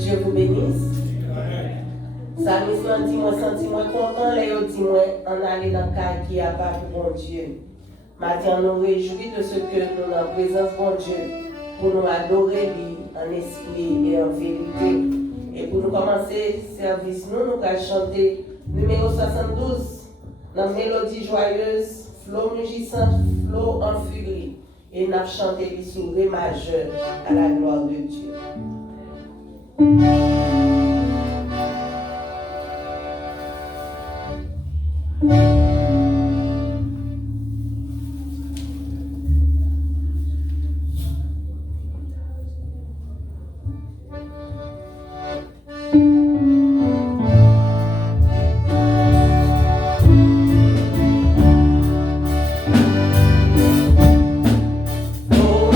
Dieu vous bénisse. Psalmiste m'a dit, moi senti moi content, les autres dit moi en aller dans le cas qui a pas pour bon Dieu. Maintenant, nous réjouis de ce que nous en présence bon Dieu pour nous adorer lui en esprit et en vérité. Et pour nous commencer le service, nous allons chanter numéro 72 dans mélodie joyeuse, flow mugissant, flow en furie. Et nous allons chanter les sous ré majeur à la gloire de Dieu. Flow,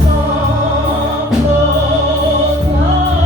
flow, flow, flow,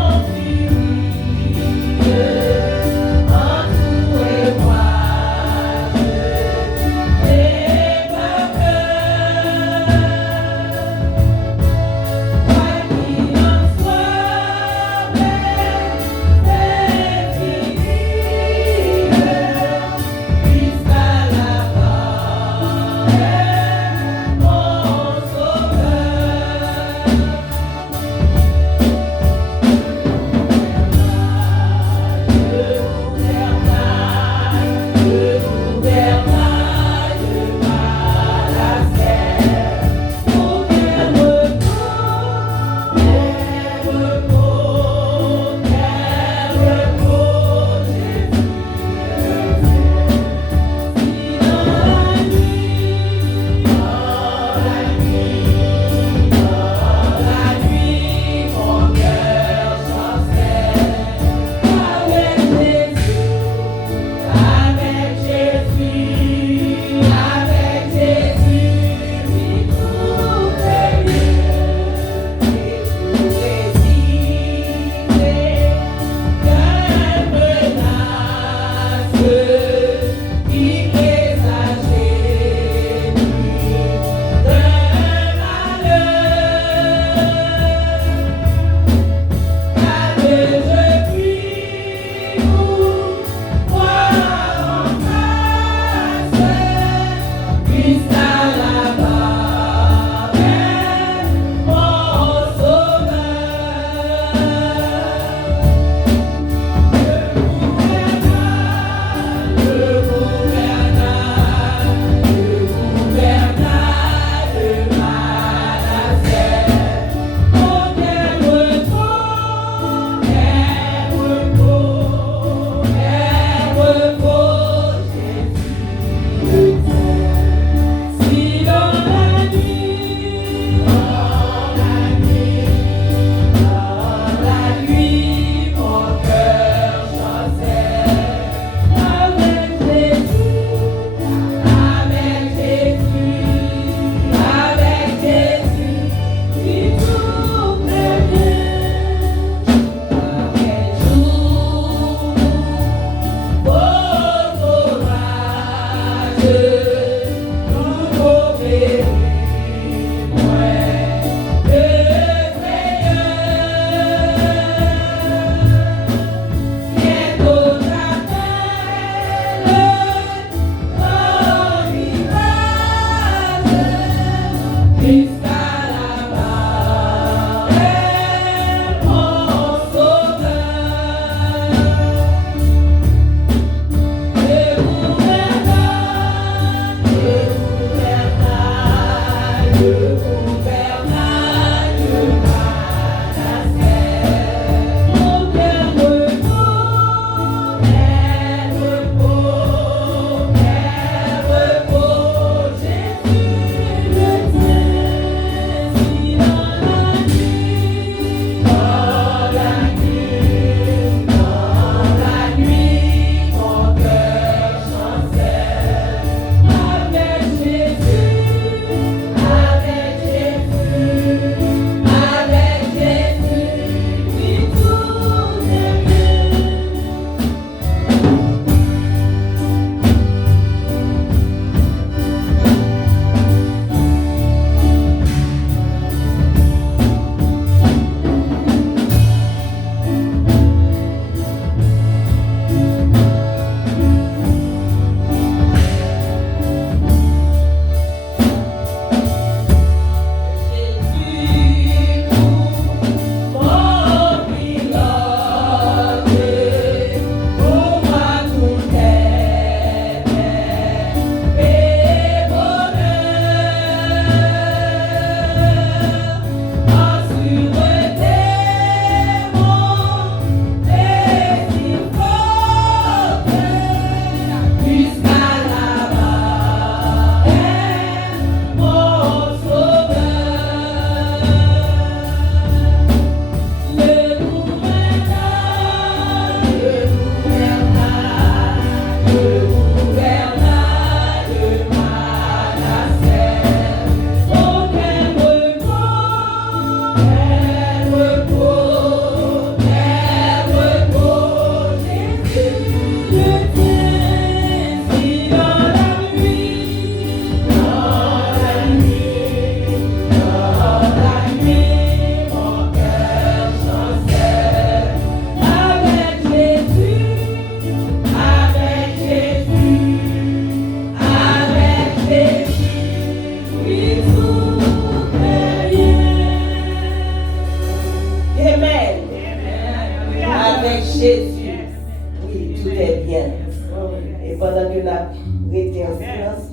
rester en silence,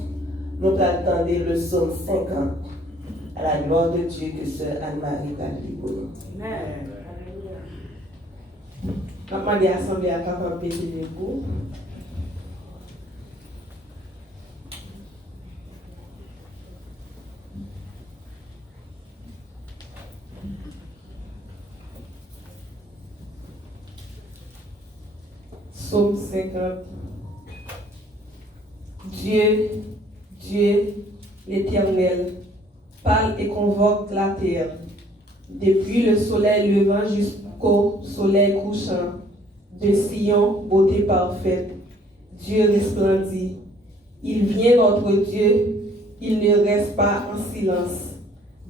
nous attendons le psaume 50 à la gloire de Dieu que Sœur Anne-Marie va lire pour nous. Amen. Maman des assemblées à capable de baisser debout. Psaume 50. Dieu, Dieu, l'Éternel, parle et convoque la terre. Depuis le soleil levant jusqu'au soleil couchant, de Sion, beauté parfaite, Dieu resplendit. Il vient notre Dieu, il ne reste pas en silence.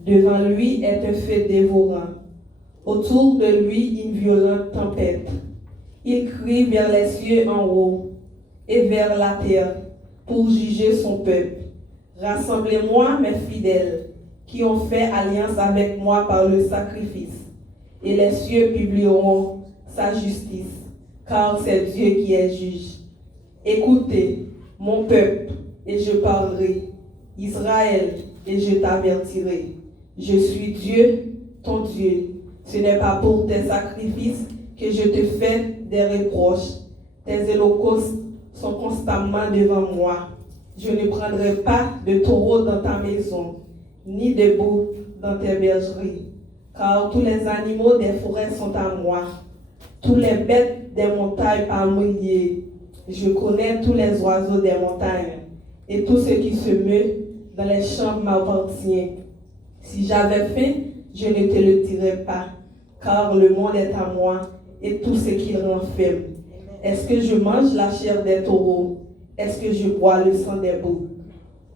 Devant lui est un feu dévorant. Autour de lui une violente tempête. Il crie vers les cieux en haut et vers la terre pour juger son peuple. Rassemblez-moi, mes fidèles, qui ont fait alliance avec moi par le sacrifice, et les cieux publieront sa justice, car c'est Dieu qui est juge. Écoutez, mon peuple, et je parlerai, Israël, et je t'avertirai. Je suis Dieu, ton Dieu. Ce n'est pas pour tes sacrifices que je te fais des reproches. Tes holocaustes sont constamment devant moi. Je ne prendrai pas de taureau dans ta maison, ni de bouc dans tes bergeries, car tous les animaux des forêts sont à moi, tous les bêtes des montagnes à moi liées. Je connais tous les oiseaux des montagnes, et tout ce qui se meut dans les champs m'appartient. Si j'avais faim, je ne te le dirais pas, car le monde est à moi, et tout ce qu'il renferme. Est-ce que je mange la chair des taureaux? Est-ce que je bois le sang des boucs?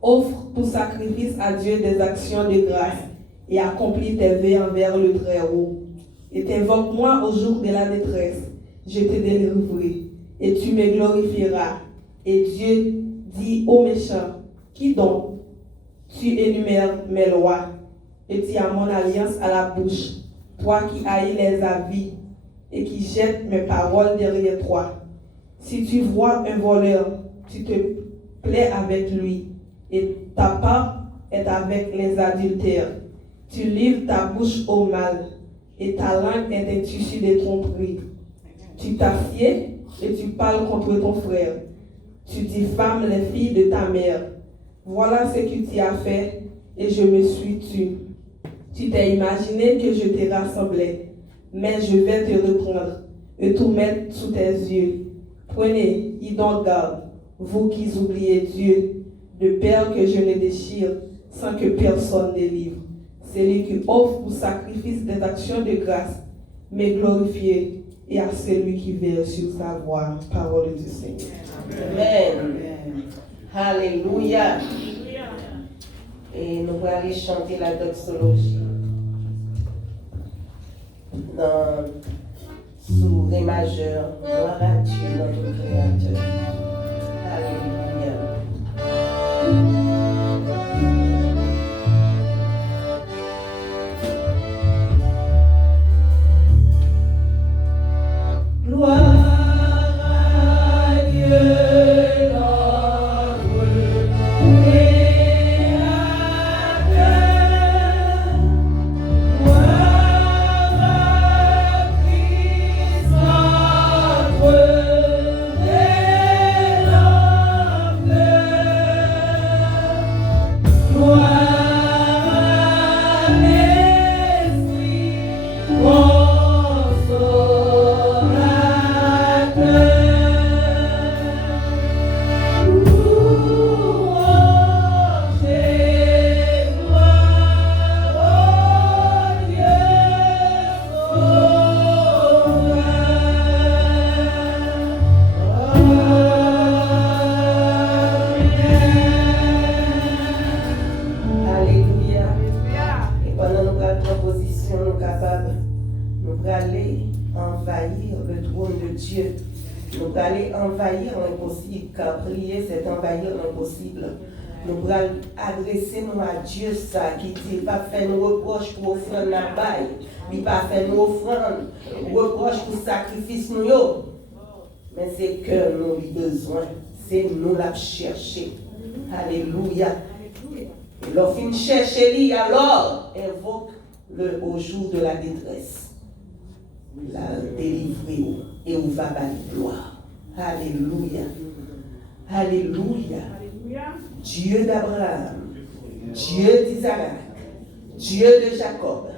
Offre pour sacrifice à Dieu des actions de grâce et accomplis tes vœux envers le Très-Haut. Et t'invoque-moi au jour de la détresse. Je te délivrerai et tu me glorifieras. Et Dieu dit aux méchants, qui donc? Tu énumères mes lois et tu as mon alliance à la bouche. Toi qui haïs les avis et qui jettes mes paroles derrière toi. Si tu vois un voleur, tu te plais avec lui, et ta part est avec les adultères. Tu livres ta bouche au mal, et ta langue est un tissu de tromperie. Tu t'assieds et tu parles contre ton frère. Tu diffames les filles de ta mère. Voilà ce que tu as fait, et je me suis tue. Tu t'es imaginé que je te rassemblais, mais je vais te reprendre et tout mettre sous tes yeux. Prenez, y donc garde, vous qui oubliez Dieu, de peur que je ne déchire sans que personne ne livre. Celui qui offre pour sacrifice des actions de grâce, mais glorifié, et à celui qui veille sur sa voix. Parole du Seigneur. Amen. Alléluia. Et nous allons aller chanter la doxologie dans sous Ré majeur. Gloire à Dieu, notre Créateur. Alléluia. Nous allons adresser nous à Dieu ça qui dit pas faire nos reproches pour offrande la baille, il pas faire nos offrandes, reproches pour sacrifice nous yo. Mais c'est que nous avons besoin, c'est nous la chercher. Alléluia. Et lorsqu'il cherche lui, alors invoque-le au jour de la détresse. La délivrer et où va la gloire. Alléluia. Alléluia. Dieu d'Abraham, Dieu d'Isaac, Dieu de Jacob,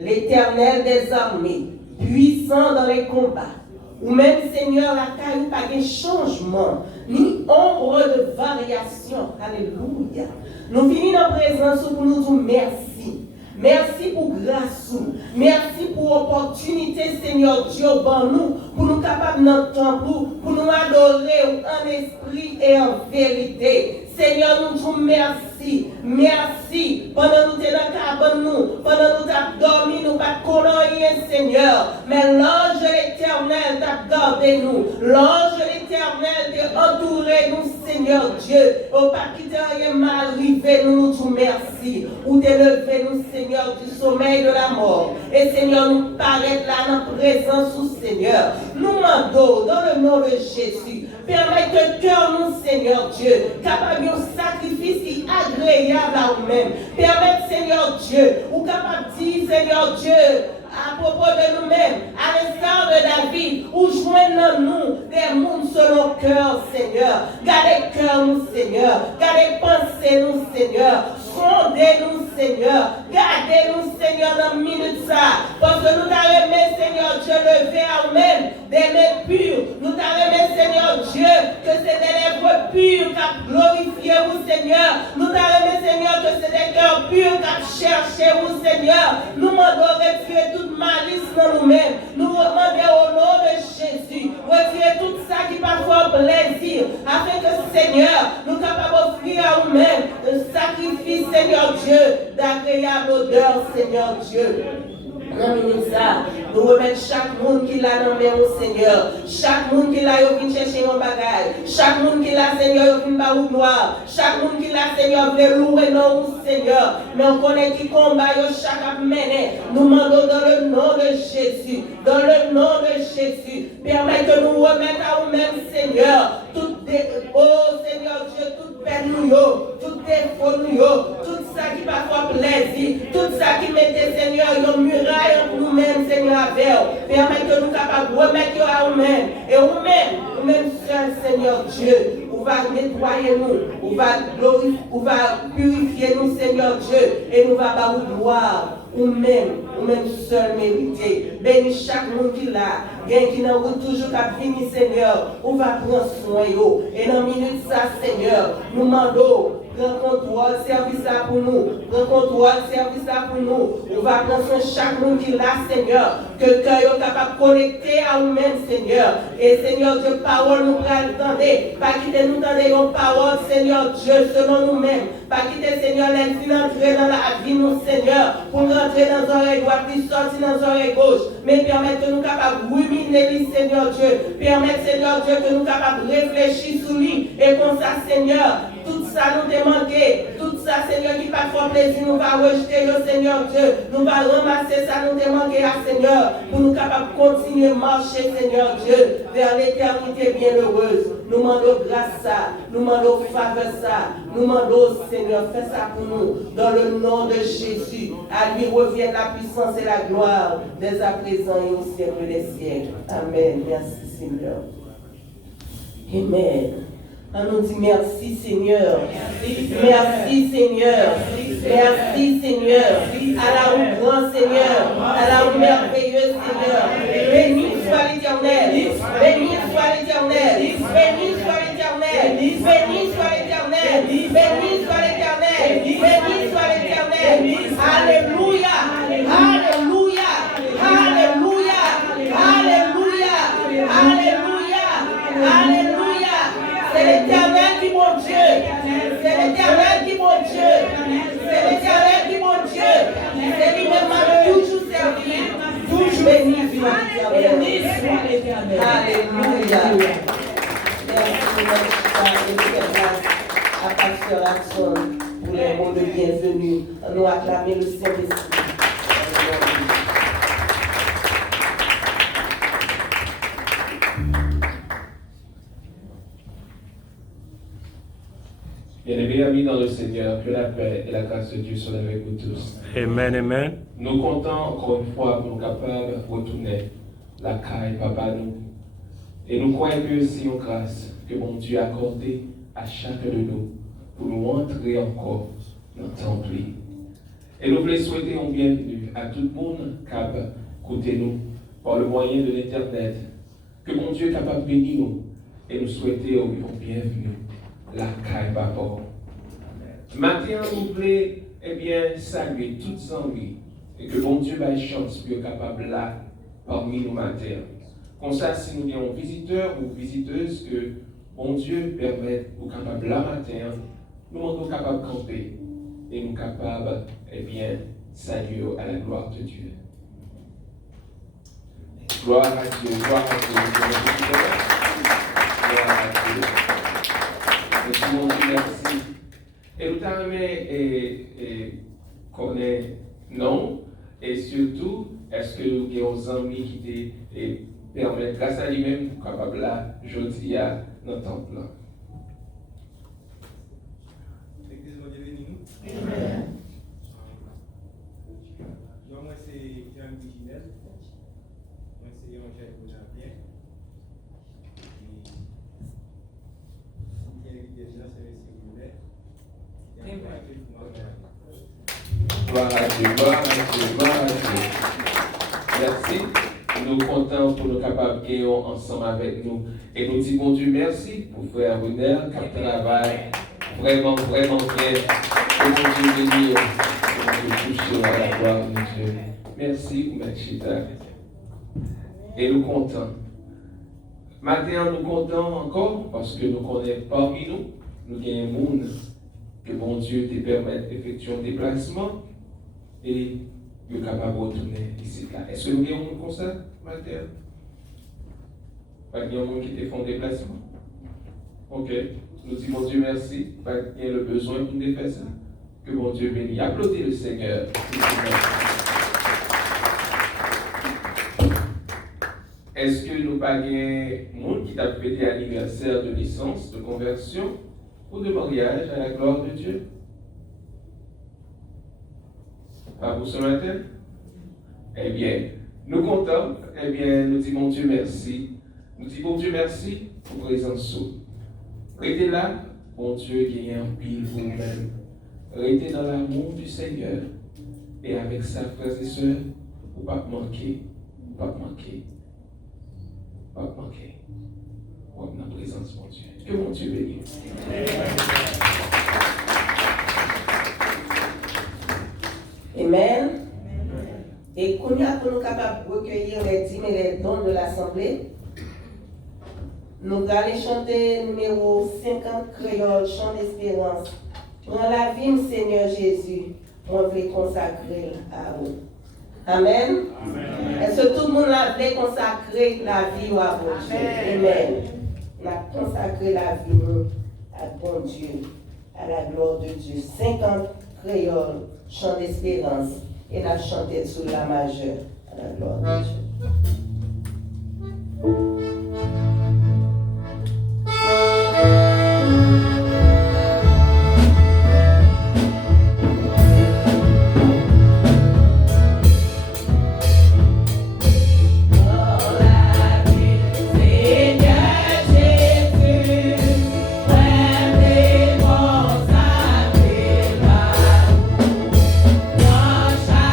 l'Éternel des armées, puissant dans les combats, ou même Seigneur, la caille pas de changement, ni ombre de variation. Alléluia. Nous finissons en présence pour nous dire merci. Merci pour grâce. Merci pour opportunité, Seigneur Dieu, pour nous capables de temple, pour nous adorer en esprit et en vérité. Seigneur, nous disons merci. Merci. Pendant nous sommes dans nous, pendant nous avons dormi, nous pas rien, Seigneur. Mais l'ange de l'Éternel t'a gardé nous. L'ange de l'Éternel t'a entouré nous, Seigneur Dieu. Au pas quitter rien mal arrivé, nous disons merci. Ou d'élever nous, Seigneur, du sommeil de la mort. Et Seigneur, nous paraître là dans la présence du Seigneur. Nous demandons dans le nom de Jésus. Permets que cœur nous, Seigneur Dieu, capable d'un sacrifice si agréable à nous-mêmes. Permets, Seigneur Dieu, ou capable de dire, Seigneur Dieu, à propos de nous-mêmes, à l'instar de David, ou joignons nous des mondes selon cœur, Seigneur. Gardez cœur nous, Seigneur. Gardez pensée nous, Seigneur. Sondez-nous, Seigneur. Gardez-nous, Seigneur, dans une minute ça. Parce que nous t'aimons, Seigneur Dieu, lever à nous-mêmes des mains pures. Nous t'aimons, Seigneur Dieu, que c'est des lèvres pures qui glorifient vous, Seigneur. Nous t'aimons, Seigneur, que c'est des cœurs purs qui cherchent vous, Seigneur. Nous demandons de retirer toute malice dans nous-mêmes. Nous demandons au nom de Jésus, retirer tout ça qui parfois plaisir, afin que, Seigneur, nous capables d'offrir à nous-mêmes un sacrifice, Seigneur Dieu, d'agréable odeur, Seigneur Dieu. Nous remettons chaque monde qui l'a nommé au Seigneur. Chaque monde qui l'a venu chercher un bagage. Chaque monde qui l'a, Seigneur, venu par ou gloire. Chaque monde qui l'a, Seigneur, veut louer non au Seigneur. Mais on connaît qui combat, chaque a mené. Nous demandons dans le nom de Jésus. Dans le nom de Jésus. Permets que nous remettions à nous-mêmes, Seigneur. Oh Seigneur Dieu, toute peine nous, tout défaut nous, tout ça qui parfois plaisir, tout ça qui mettait, Seigneur, une muraille entre nous-mêmes, Seigneur, avec. Permets que nous capables de remettre à nous-mêmes. Et nous-mêmes seuls, Seigneur Dieu, on va nettoyer nous, on va purifier nous, Seigneur Dieu, et nous va avoir gloire. Ou même seul mérité. Bénis chaque monde qui l'a, qui n'a toujours qu'à venir, Seigneur. On va prendre soin. Et dans une minute, ça, Seigneur, nous demandons. Prends contrôle, service là pour nous. Prends contrôle, service là pour nous. On va prendre soin chaque monde qui l'a, Seigneur. Que le cœur est capable de connecter à nous-mêmes, Seigneur. Et Seigneur Dieu, parole nous attendre. Pas quitter nous tendre une parole, Seigneur Dieu, selon nous-mêmes. Pas quitter, Seigneur, l'enfant entrer dans la vie, nous, Seigneur, pour rentrer dans l'oreille droite, puis sortir dans l'oreille gauche. Mais permettre que nous capables de ruminer, Seigneur Dieu. Permettre, Seigneur Dieu, que nous capables de réfléchir sur lui. Et comme ça, Seigneur, tout ça nous démanquer. Tout ça, Seigneur, qui parfois plaisir, nous va rejeter, Seigneur Dieu. Nous va ramasser ça, nous démanquer à Seigneur, pour nous capables de continuer à marcher, Seigneur Dieu, vers l'éternité bienheureuse. Nous demandons grâce ça, nous demandons faveur ça, nous demandons, Seigneur, fais ça pour nous, dans le nom de Jésus. À lui revient la puissance et la gloire, dès à présent et au siècle des siècles. Amen. Merci, Seigneur. Amen. On nous dit merci Seigneur. Merci Seigneur. Merci Seigneur. À la roue grand Seigneur. À la roue merveilleux Seigneur. Béni soit l'Éternel. Béni soit l'Éternel. Béni soit l'Éternel. Béni soit l'Éternel. Béni soit l'Éternel. Béni soit l'Éternel. Alléluia. Alléluia. Alléluia. Alléluia. Alléluia. Alléluia. C'est l'Éternel qui mon Dieu. C'est l'Éternel qui mon Dieu. C'est l'Éternel qui mon Dieu. C'est lui-même m'a toujours servi. Toujours béni soit l'Éternel. Alléluia. Merci à Pasteur Axon pour les mots de bienvenue. Nous acclamer le Saint-Esprit. Bien-aimés amis dans le Seigneur, que la paix et la grâce de Dieu soient avec vous tous. Amen, amen. Nous comptons encore une fois pour nous capables de retourner la caille, papa, nous. Et nous croyons que c'est une grâce que mon Dieu a accordée à chacun de nous pour nous entrer encore dans le temple. Et nous voulons souhaiter une bienvenue à tout le monde capable d'écouter nous par le moyen de l'Internet. Que mon Dieu est capable de bénir nous et nous souhaiter une bienvenue. La caille, papa. Maintenant, nous voulons saluer toutes les envies et que bon Dieu ait chance pour être capable là parmi nous matin. Comme ça, si nous avons visiteurs ou visiteuses que bon Dieu permette ou capable là matin, nous sommes capables de camper et nous capables saluer à la gloire de Dieu. Gloire à Dieu, gloire à Dieu. Gloire à Dieu. Merci mon Dieu, merci. Et nous t'aimons connaître non, et surtout, est-ce que nous avons des amis qui te permettent, grâce à lui-même, capable là, aujourd'hui, à notre temple. L'église va bénir nous. Amen. Moi, c'est Jean Ginel. Moi, c'est Angèle Bonapien. Gloire à Dieu, gloire à Dieu, gloire à Dieu. Merci. Nous sommes contents pour nous capables de gagner ensemble avec nous. Et nous disons, bon Dieu, merci pour frère Brunel qui travaille vraiment, vraiment bien. Et bon Dieu, béni, pour toucher à la gloire de Dieu. Merci pour M. Chita. Et nous comptons. Maintenant, nous comptons encore parce que nous connaissons parmi nous, nous avons un monde que bon Dieu te permette d'effectuer un déplacement et nous sommes capables de retourner ici. Est-ce que nous avons un monde comme ça, matin? Pas de monde qui te font un déplacement? Ok. Nous disons, bon Dieu, merci. Pas qu'il y ait le besoin pour nous faire ça. Que bon Dieu bénisse. Applaudissez le Seigneur. Est-ce que nous pas un monde qui t'a fêté l'anniversaire de licence, de conversion ou de mariage à la gloire de Dieu? Pas pour ce matin? Eh bien, nous comptons, nous disons mon Dieu merci. Nous disons bon Dieu merci pour présence. Restez là, bon Dieu qui est en pile vous-même. Restez dans l'amour du Seigneur. Et avec ça, frères et sœurs, vous ne pas manquer, pas manquer. Pas manquer. Ou dans la présence de mon Dieu. Que mon Dieu bénisse. Amen. Et qu'on y a pour nous capables de recueillir les dîmes et les dons de l'Assemblée, nous allons chanter numéro 50 créole, chant d'espérance. Prends la vie, Seigneur Jésus, on veut consacrer à vous. Amen. Amen. Est-ce que tout le monde a voulu consacrer la vie à bon Dieu? Amen. On a consacré la vie à bon Dieu, à la gloire de Dieu. 50 créoles, chant d'espérance, et la chanté sous la majeure, à la gloire de Dieu.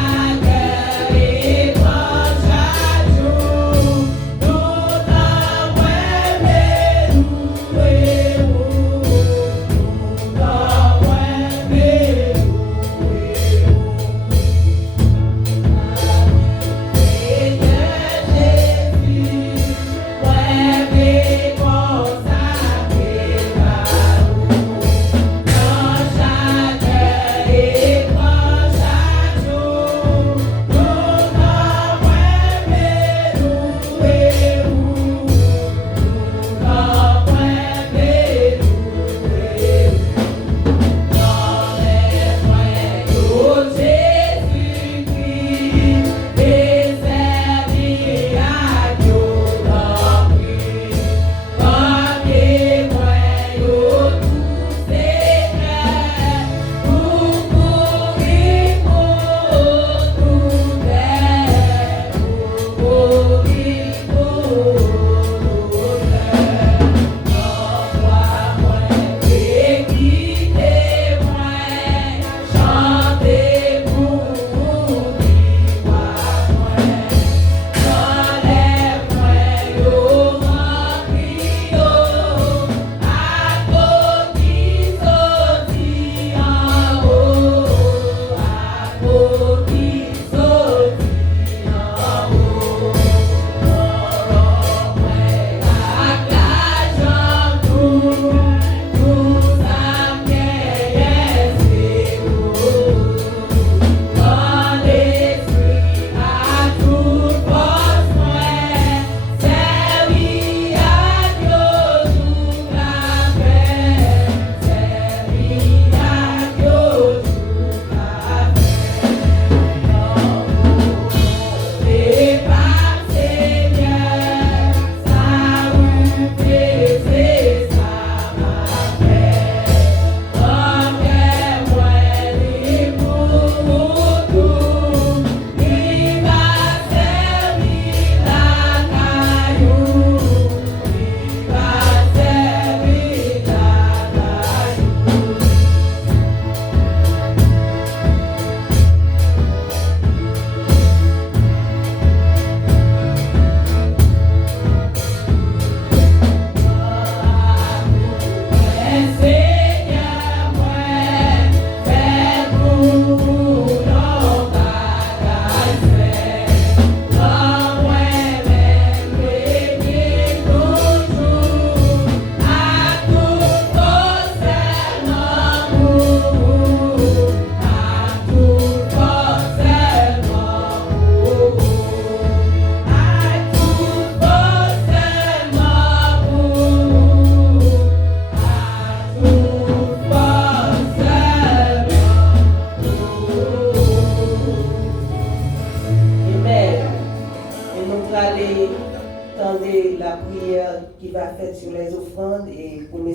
Chaque époque, chaque jour,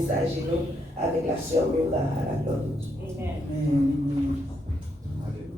messager nous avec la sœur Mula à la gloire de Dieu. Amen.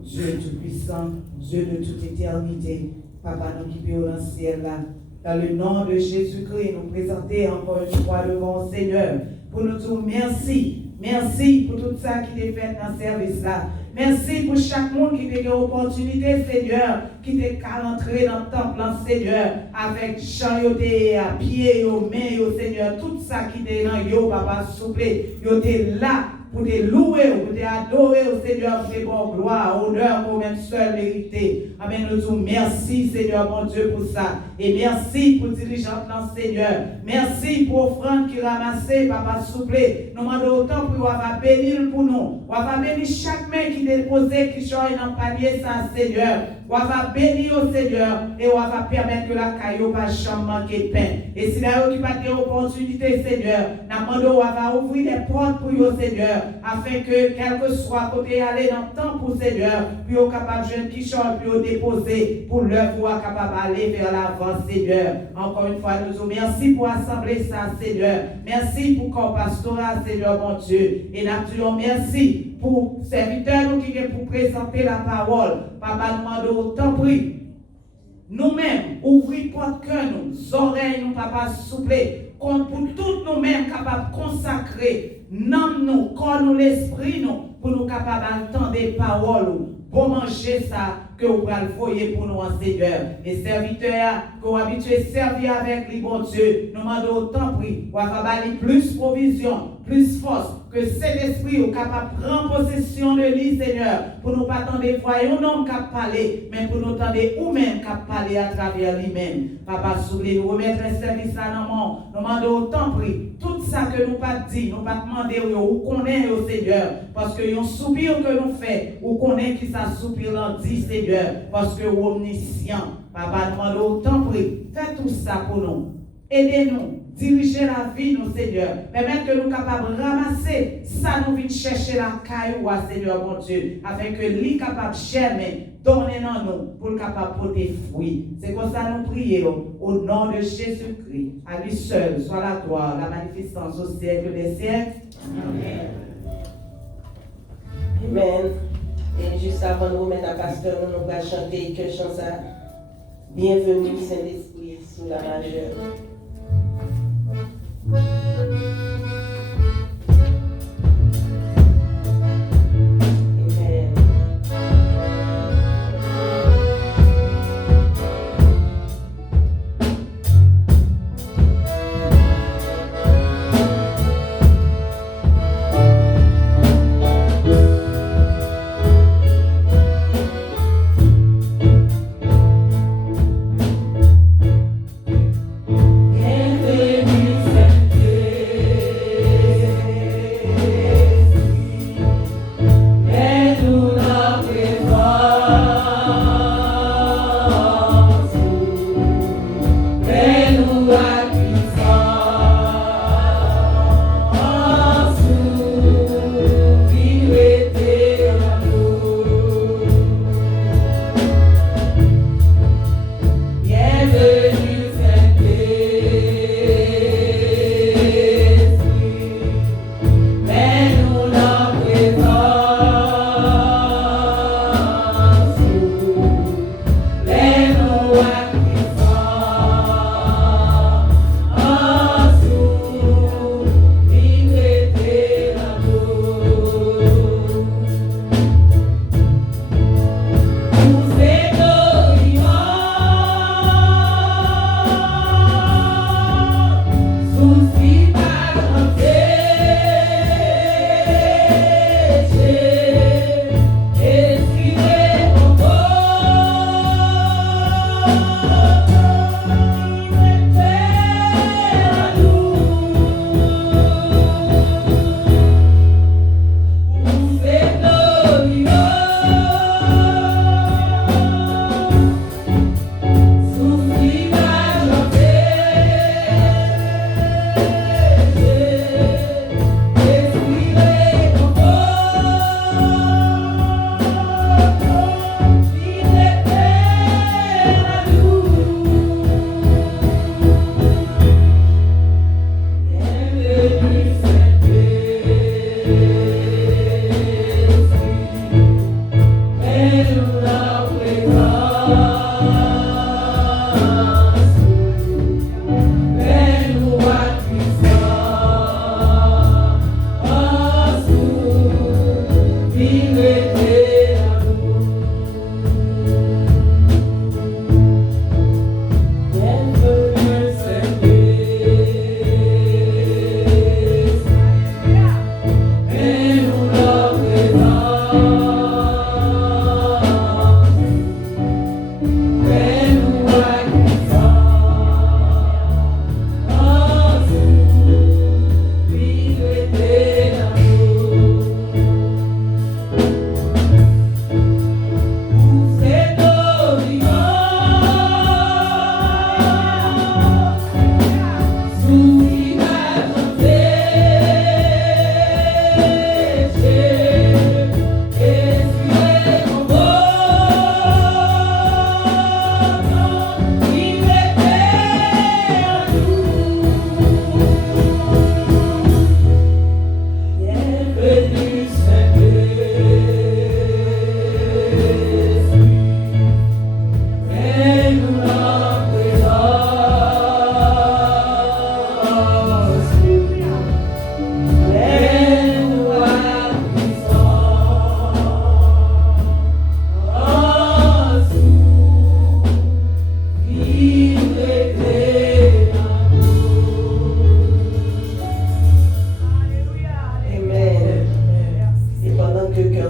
Dieu Tout-Puissant, Dieu de toute éternité, Papa, nous qui vivons dans le ciel là, dans le nom de Jésus-Christ, nous présenter encore une fois devant le Seigneur pour nous dire merci. Merci pour tout ça qui est fait dans ce service là. Merci pour chaque monde qui a eu l'opportunité, Seigneur, qui est qu'à entrer dans le temple, Seigneur, avec chant, à pied, aux mains, Seigneur, tout ça qui est dans yo, Papa, souple, yo t'es là pour te louer, pour te adorer au Seigneur, pour te bon gloire, honneur, pour même seul mérité. Amen. Nous disons merci, Seigneur, mon Dieu, pour ça. Et merci pour dirigeant dans Seigneur. Merci pour offrande qui ramassée, Papa, souple. Nous demandons autant pour avoir bénir pour nous. On va bénir chaque main qui déposé, qui choisit dans le panier, ça, Seigneur. On va bénir au Seigneur et on va permettre que la caillou va jamais manquer de pain. Et si là, qui pas d'opportunité, Seigneur, nous demandons, on va ouvrir les portes pour vous, Seigneur, afin que, quel que soit côté aller dans le temps pour Seigneur, puis on capable de jeune qui chante, puis on déposer pour l'œuvre, capable d'aller vers l'avant, Seigneur. Encore une fois, nous vous merci pour assembler ça, Seigneur. Merci pour corps pastoral, Seigneur, mon Dieu. Et nous disons merci pour serviteurs qui viennent pour présenter la parole. Papa, nous demandons autant pris. Nous-mêmes, ouvrir porte cœur, nous, oreilles, nous, Papa, souple, pour tous nous-mêmes capables de consacrer, nous, corps, nous, l'esprit, nous, pour nous capables d'entendre des paroles, pour manger ça que vous allez voyer pour nous, Seigneur. Et serviteurs, que vous habituez à servir avec les bon Dieu, nous demandons autant prix, vous allez plus provision, plus force, que cet esprit est capable de prendre possession de lui, Seigneur, pour nous pas attendre voyons un homme qui a parlé, mais pour nous attendre ou-même qui a parlé à travers lui-même. Papa, soufflez, nous remettre un service à nos mains, nous demandons autant prix, tout ça que nous pas dit, nous pas demander ou connaît au Seigneur, parce que un soupir que nous faisons, ou connaît qui ça soupir l'en dit, Seigneur, parce que vous omniscient. Papa, nous demandons autant prix, faites tout ça pour nous, aidez-nous. Diriger la vie, nous, Seigneur. Permettre que nous capables de ramasser ça, nous venons chercher la caillou, Seigneur, mon Dieu, afin que lui capable de germer, donner dans nous, pour capable de porter fruit. C'est comme ça nous prions, au nom de Jésus-Christ. À lui seul, soit la gloire, la magnificence au siècle des siècles. Amen. Amen. Et juste avant de remettre à pasteur, nous allons chanter que chanson. Bienvenue, Saint-Esprit, sous la majeure. Bienvenue, Saint-Esprit.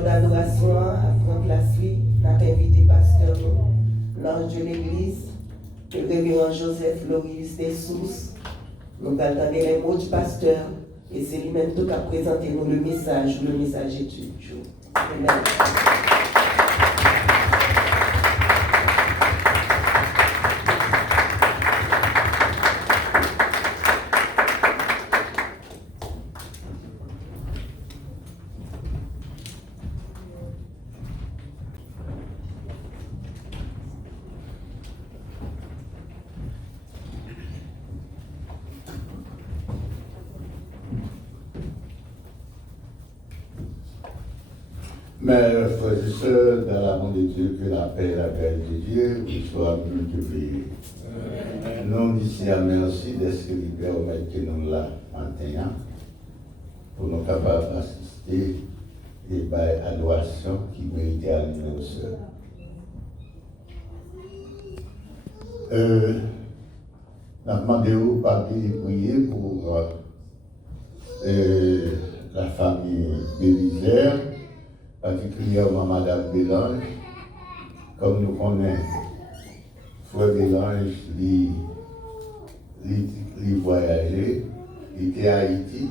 l'heure d'adoration à prendre place, n'a pas invité pasteur, l'ange de l'église, le révérend Joseph Lorius des Sources. Nous allons entendre les mots du pasteur et c'est lui-même qui a présenté nous le message du jour. Amen. Mes frères et sœurs, dans l'amour de Dieu, que la paix et la grâce de Dieu soient multipliées. Nous disons merci d'être que nous permettre que nous là maintenant pour nous capables d'assister et par adoration qui mérite à nos sœurs. Nous demandons par prier pour la famille Bélisère, particulièrement Madame Bélange. Comme nous connaissons, Frère Bélange, il voyageait, il était à Haïti,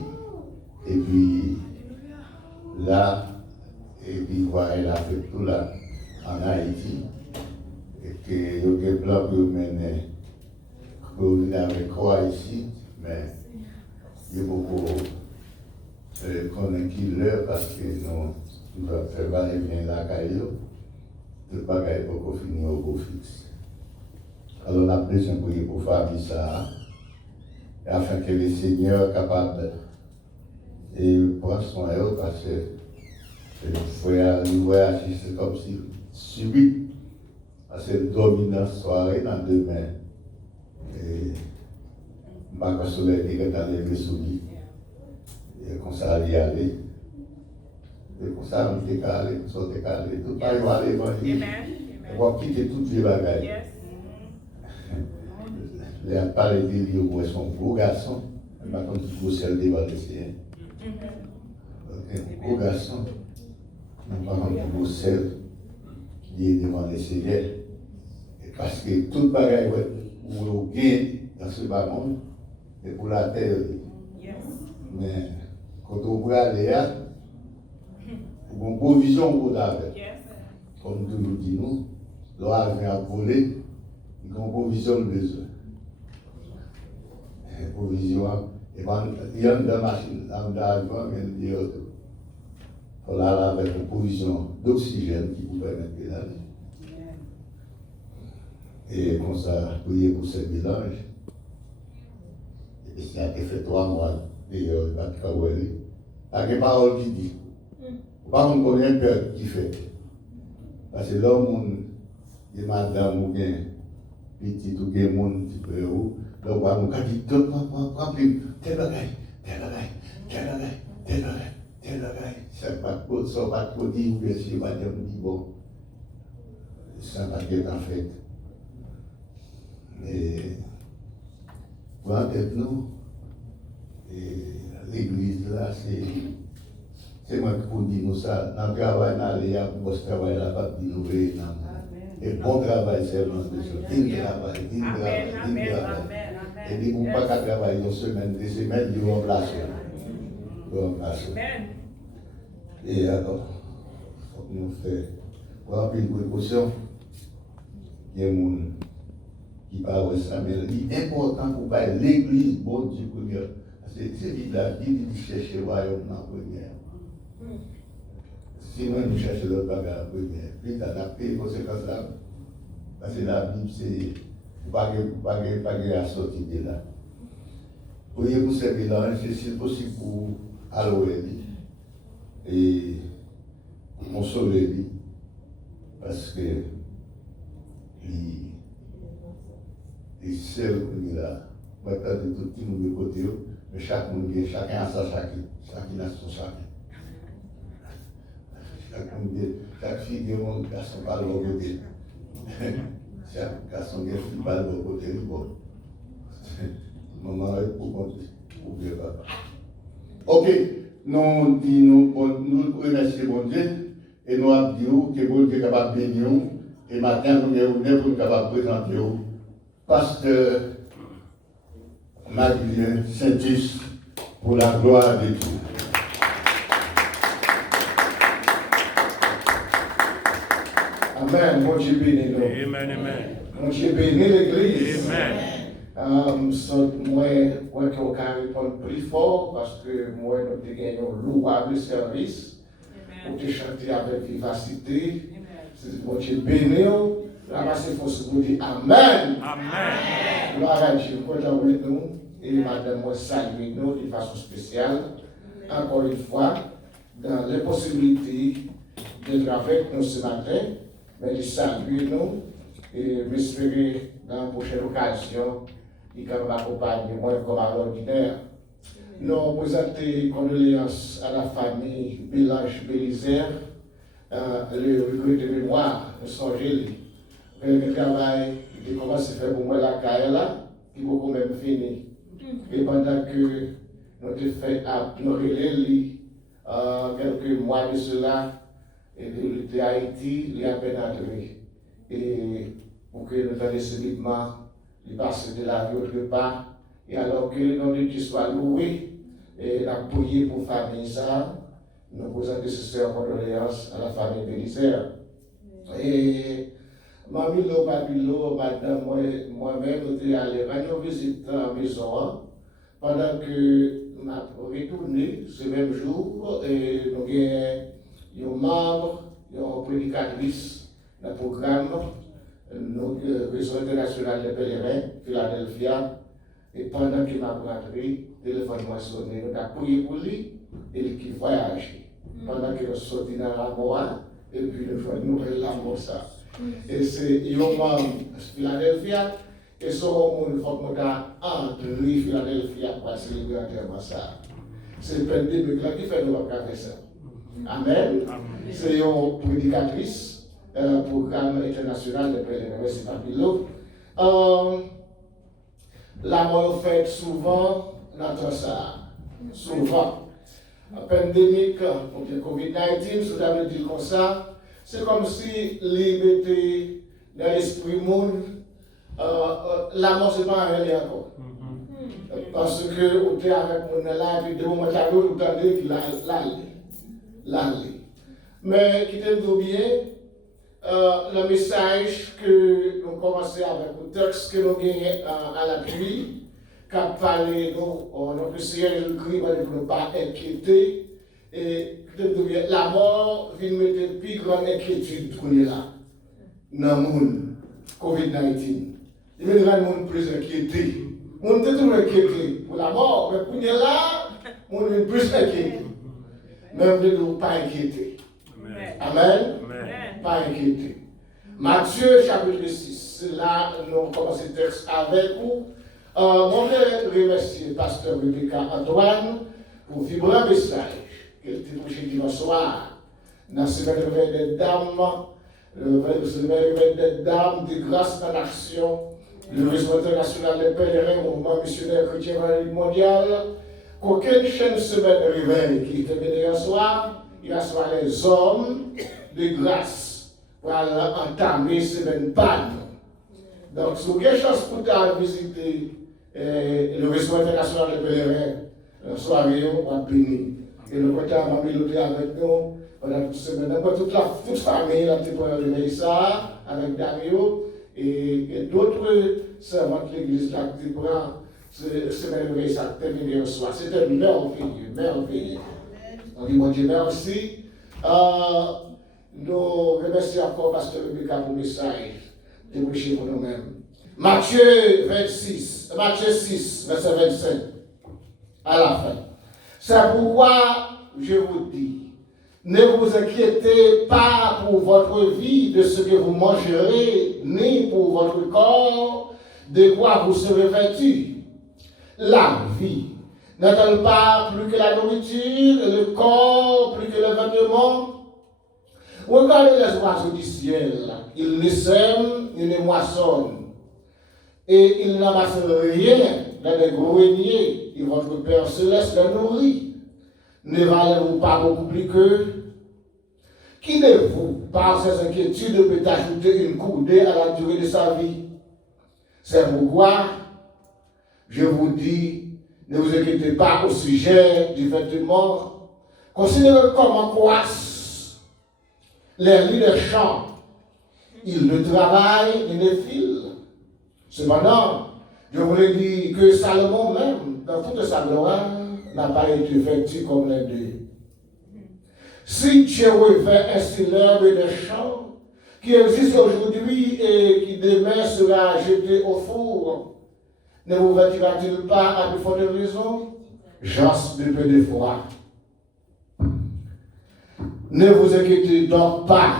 et puis là, et puis voilà, il a fait tout là en Haïti, et que il y a des plans pour mener, pour venir avec quoi ici, mais il y a beaucoup qu'on est qui l'heure parce que nous devons faire valer bien la caillou, tout le bagage pour finir au beau fixe. Alors on a besoin de prier pour faire ça, afin que le Seigneur soit capable de prendre soin d'eux, parce que le frère nous voyage, c'est comme si subit, parce que le dominant soirée dans demain. Et ma soleil est dans les soumis. Et comme ça, il y aller. Et comme ça, on est calé, on est calé. Tout le monde va aller manger. On va quitter toutes les bagages. Il a parlé de lui, où est son gros garçon. Il m'a dit qu'il faut devant les siens. Un gros garçon. Il m'a dit qu'il faut sel devant les Seigneurs. Parce que tout le bagage où on gagne dans ce ballon, c'est pour la terre. Mais quand on voit aller là, on a une provision pour la terre. Comme nous disons, l'oie vient à voler, il y a une provision de besoin. Provision, et il y a une machine, il y a une avec une provision d'oxygène qui vous permet de la vie. Et comme ça, prier pour ce mélange. Et ça a été fait 3 mois, d'ailleurs, il va te caouer. Il y a des paroles qui disent. Pas qu'on connaît un peuple qui fait. Parce que l'homme, il y a madame ou bien petit ou bien monde qui peut où. Donc, on va dire, prends plus, tel bagaille. Ça ne va pas dire, ou bien si madame dit, bon, ça va être en fait. Mais, pour entendre nous, l'église là, c'est moi qui vous dis nous ça. Dans le travail, il y a un bon travail là-bas, qui nous veille. Et bon travail, c'est le travail. Et dit, vous ne pouvez pas travailler une semaine, 2 semaines, vous remplacez. Et alors, il faut que nous fassions. Pour remplir une précaution, il y a des gens qui parlent de ça, mais c'est important pour pas l'église, bon Dieu, première. C'est la Bible qui cherche le royaume en première. Sinon, nous cherchons l'autre bagage en première. Puis, tu as la paix, conséquence là. Parce que la Bible, c'est pas à sortir de là. Priez pour ce mélange, c'est possible pour allouer et consoler lui. Parce que les seuls qui sont là, maintenant de tout le monde de côté, mais chacun a sa chacun. Chacun a son chacun. Chaque fille de mon garçon parle au côté. Chaque garçon de fille parle au côté. Bon. Maman est pour compter. Oubliez papa. Ok, nous remercions bon Dieu et nous avons dit que bon Dieu est capable de bénir nous. Et maintenant, nous sommes capables de présenter vous. Pasteur Maguilien Saint-Is pour la gloire de Dieu. Amen. Mon Dieu bénit nous. Amen, amen. Mon Dieu bénit l'Église. Amen. Moi, qu'on peut répondre plus fort parce que moi, nous avons gagné un louable service pour te chanter avec vivacité. Mon Dieu bénit nous. Ramassez force pour dire Amen. Amen. Gloire à Dieu. Content avec nous. Et madame, moi, salue nous de façon spéciale. Encore une fois, dans les possibilités d'être avec nous ce matin, mais de saluer nous et m'espérer dans la prochaine occasion, il va m'accompagner moi comme à l'ordinaire. Nous présentons condoléances à la famille Bélange Bélizer, le regret de mémoire, nous songez le travail qui commence à faire pour moi la carrière, qui va quand même finir. Et pendant que nous avons fait nous relais quelques mois de cela, et il était à Haïti, il est à peine entré. Et pour que nous allions subitement, il passe de la vie autre part. Et alors que le nom de Dieu soit loué, et la prière pour la famille ça, nous posons des sœurs condoléances à la famille Bélizer. Et Mamie Lo, Papilo, madame, moi-même, nous sommes allés rendre visite à la maison pendant que nous avons retourné ce même jour et nous avons un membre, une prédicatrice dans le programme, notre réseau international des pèlerins, Philadelphia, et pendant qu'il m'a rentré, le téléphone m'a sonné, nous avons prié pour lui et il voyage. Pendant qu'il est sorti dans la mort, et puis nous avons une nouvelle l'amour ça. Et c'est un membre Philadelphia, et son monde faut que entre Philadelphia pour célébrer ça. C'est le pandémie qui fait nous faire ça. Amen. C'est une prédicatrice, programme international de pèlerins. Merci Papilo. La mort fait souvent dans ça. Souvent. La pandémie, le Covid-19, si vous avez dit comme ça, c'est comme si liberté dans l'esprit monde, la mort c'est pas un relais encore. Parce que vous êtes avec mon là, puis de moment à l'autre, vous entendez qu'il l'aller. Mais qui t'aime bien, le message que nous commençons avec le texte que nous gagnons à l'appui, qui a parlé, notre Seigneur Jésus-Christ, pour ne pas inquiéter. Et la mort vient mettre une plus grande inquiétude qu'on est là, dans le monde, Covid-19. Il y a des gens plus inquiétés. On est toujours inquiété pour la mort, mais qu'on est là, on est plus inquiété. Même de nous pas inquiéter. Amen. Pas inquiéter. Matthieu chapitre 6, là, nous commençons le texte avec vous. On veut remercier le pasteur Rebecca Antoine pour vibrant message qu'elle était touchée dimanche soir dans ce réveil des dames, le réveil des dames de grâce dans l'action, le réseau international des pèlerins, mouvement missionnaire chrétien mondial. Qu'aucune chaîne semaine réveil qui était hier soir, il y a soit les hommes de grâce pour entamer semaine panne. Donc, si vous avez chance pour visiter le réseau international des pèlerins, la soirée, on va bénir. Et le côté à ma mélodie avec nous pendant toute semaine. Donc, toute la famille, la petite réveil ça, avec Dario et d'autres servantes de l'église là qui prend semaine réveil ça terminé hier soir. C'était merveilleux, merveilleux. On dit, mon Dieu, merci. Nous remercions encore Pasteur Rebecca pour le message de prêcher pour nous-mêmes. Matthieu 6, verset 25, à la fin. C'est pourquoi je vous dis, ne vous inquiétez pas pour votre vie de ce que vous mangerez, ni pour votre corps de quoi vous serez vêtus. La vie n'est-elle pas plus que la nourriture, et le corps plus que le vêtement? Regardez les oiseaux du ciel, ils ne sèment, ils ne moissonnent, et ils n'amassent rien dans des greniers, et votre Père céleste les nourrit. Ne valez-vous pas beaucoup plus qu'eux? Qui de vous, par ses inquiétudes, peut ajouter une courdée à la durée de sa vie? C'est pourquoi je vous dis, ne vous inquiétez pas au sujet du vêtement. Considérez comment croissent les lits des champs. Ils ne travaillent ni ne filent. Cependant, je voulais dire que Salomon même, dans toute sa gloire, n'a pas été vêtu comme les deux. Si Dieu revêt ainsi l'herbe des champs, qui existe aujourd'hui et qui demain sera jeté au four, ne vous vêtira-t-il pas à plus forte raison? J'ose de peu de foi. Ne vous inquiétez donc pas.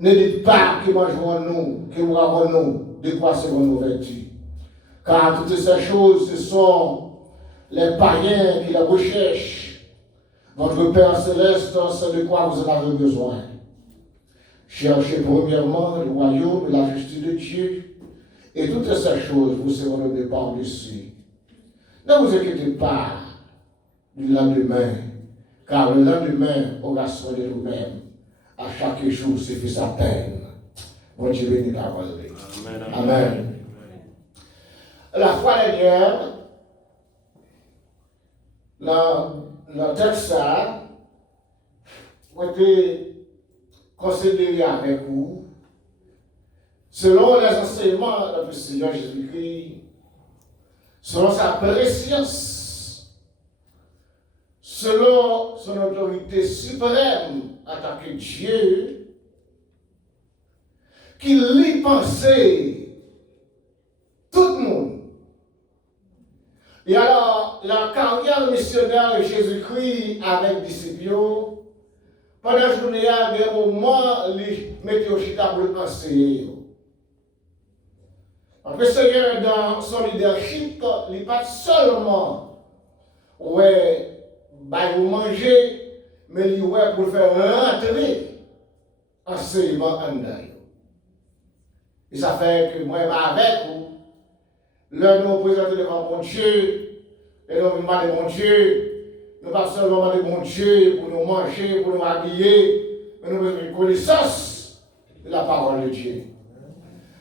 Ne dites pas que mangerons-nous, que mourrons-nous, de quoi serons-nous vêtus. Car toutes ces choses, ce sont les païens qui la recherchent. Votre Père Céleste sait de quoi vous en avez besoin. Cherchez premièrement le royaume et la justice de Dieu, et toutes ces choses vous seront données par-dessus. Ne vous inquiétez pas du lendemain, car le lendemain aura soin de nous-mêmes. À chaque jour suffit sa peine. Bon Dieu bénit la parole. Amen. Amen. La fois dernière, le texte a été considéré avec vous selon les enseignements du Seigneur Jésus-Christ, selon sa préscience, selon son autorité suprême en tant que Dieu, qu'il lit penser tout le monde. Et alors, la carrière missionnaire de Jésus-Christ avec les disciples, pendant la journée, il y a des moments où il mettait au chita pour le enseigner. Le Seigneur, dans son leadership, il n'est pas seulement ouais, vous manger, mais il est pour faire rentrer enseignement en dedans. Et ça fait que moi, avec vous, là, nous présentons devant mon Dieu, et nous demandons mon Dieu, nous pas seulement demander mon Dieu pour nous manger, pour nous habiller, mais nous avons une connaissance de la parole de Dieu.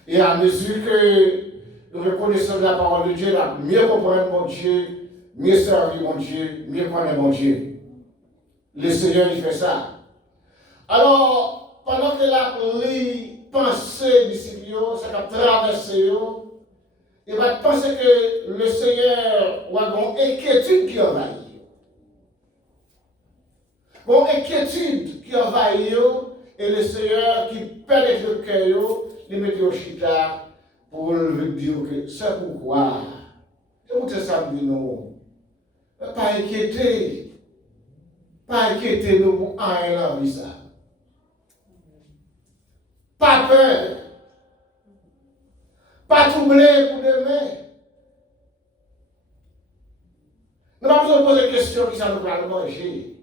Et à mesure que nous reconnaissons la parole de Dieu, nous mieux comprendre mon Dieu, mieux servir mon Dieu, mieux connaître mon Dieu. Le Seigneur, il fait ça. Alors, pendant que la pensée disciples, ça a traversé, il va penser que le Seigneur a une inquiétude qui envahit. Une inquiétude qui envahit, et le Seigneur qui pénètre le cœur, il met au chita pour lui dire que c'est pourquoi. Et vous ça dit non. Pas inquiéter. Pas inquiéter nous pour rien dans ça. Pas peur. Pas troubler pour demain. Nous n'avons pas besoin de poser des questions qui ça nous va manger.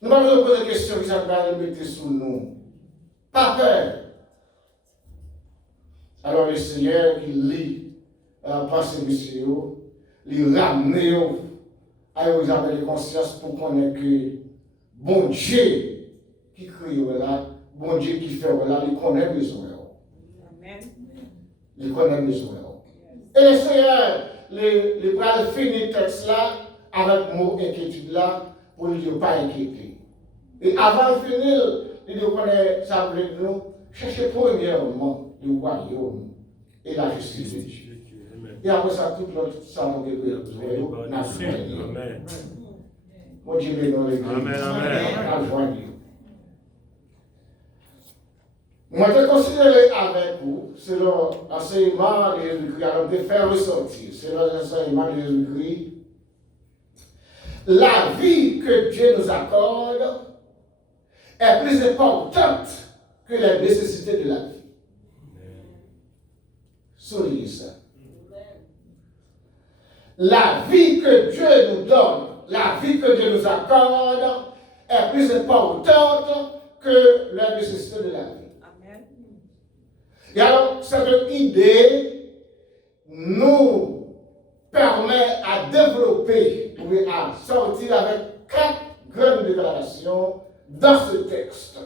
Nous n'avons pas besoin de poser des questions qui ça va nous mettre sous nous. Pas peur. Alors le Seigneur qui lit la pensée monsieur, il ramène à un examen de conscience pour connaître que bon Dieu qui crée là, bon Dieu qui fait là, il connaît les besoins. Il connaît les besoins. Et le Seigneur, le bras finit le texte là, avec le mot inquiétude là, pour ne pas inquiéter. Et avant de finir, il dit qu'on ça voulait nous chercher premièrement le royaume et la justice de Dieu. Et après ça, tout l'autre, ça va nous n'a Amen. Mon Dieu bénit l'église. Amen. Moi, je considéré avec vous, selon l'enseignement de Jésus-Christ, alors de faire ressortir, selon l'enseignement de Jésus-Christ, la vie que Dieu nous accorde est plus importante que les nécessités de la vie. Soulignez ça. La vie que Dieu nous donne, la vie que Dieu nous accorde, est plus importante que les nécessités de la vie. Amen. Et alors, cette idée nous permet à développer, à sortir avec 4 grandes déclarations dans ce texte.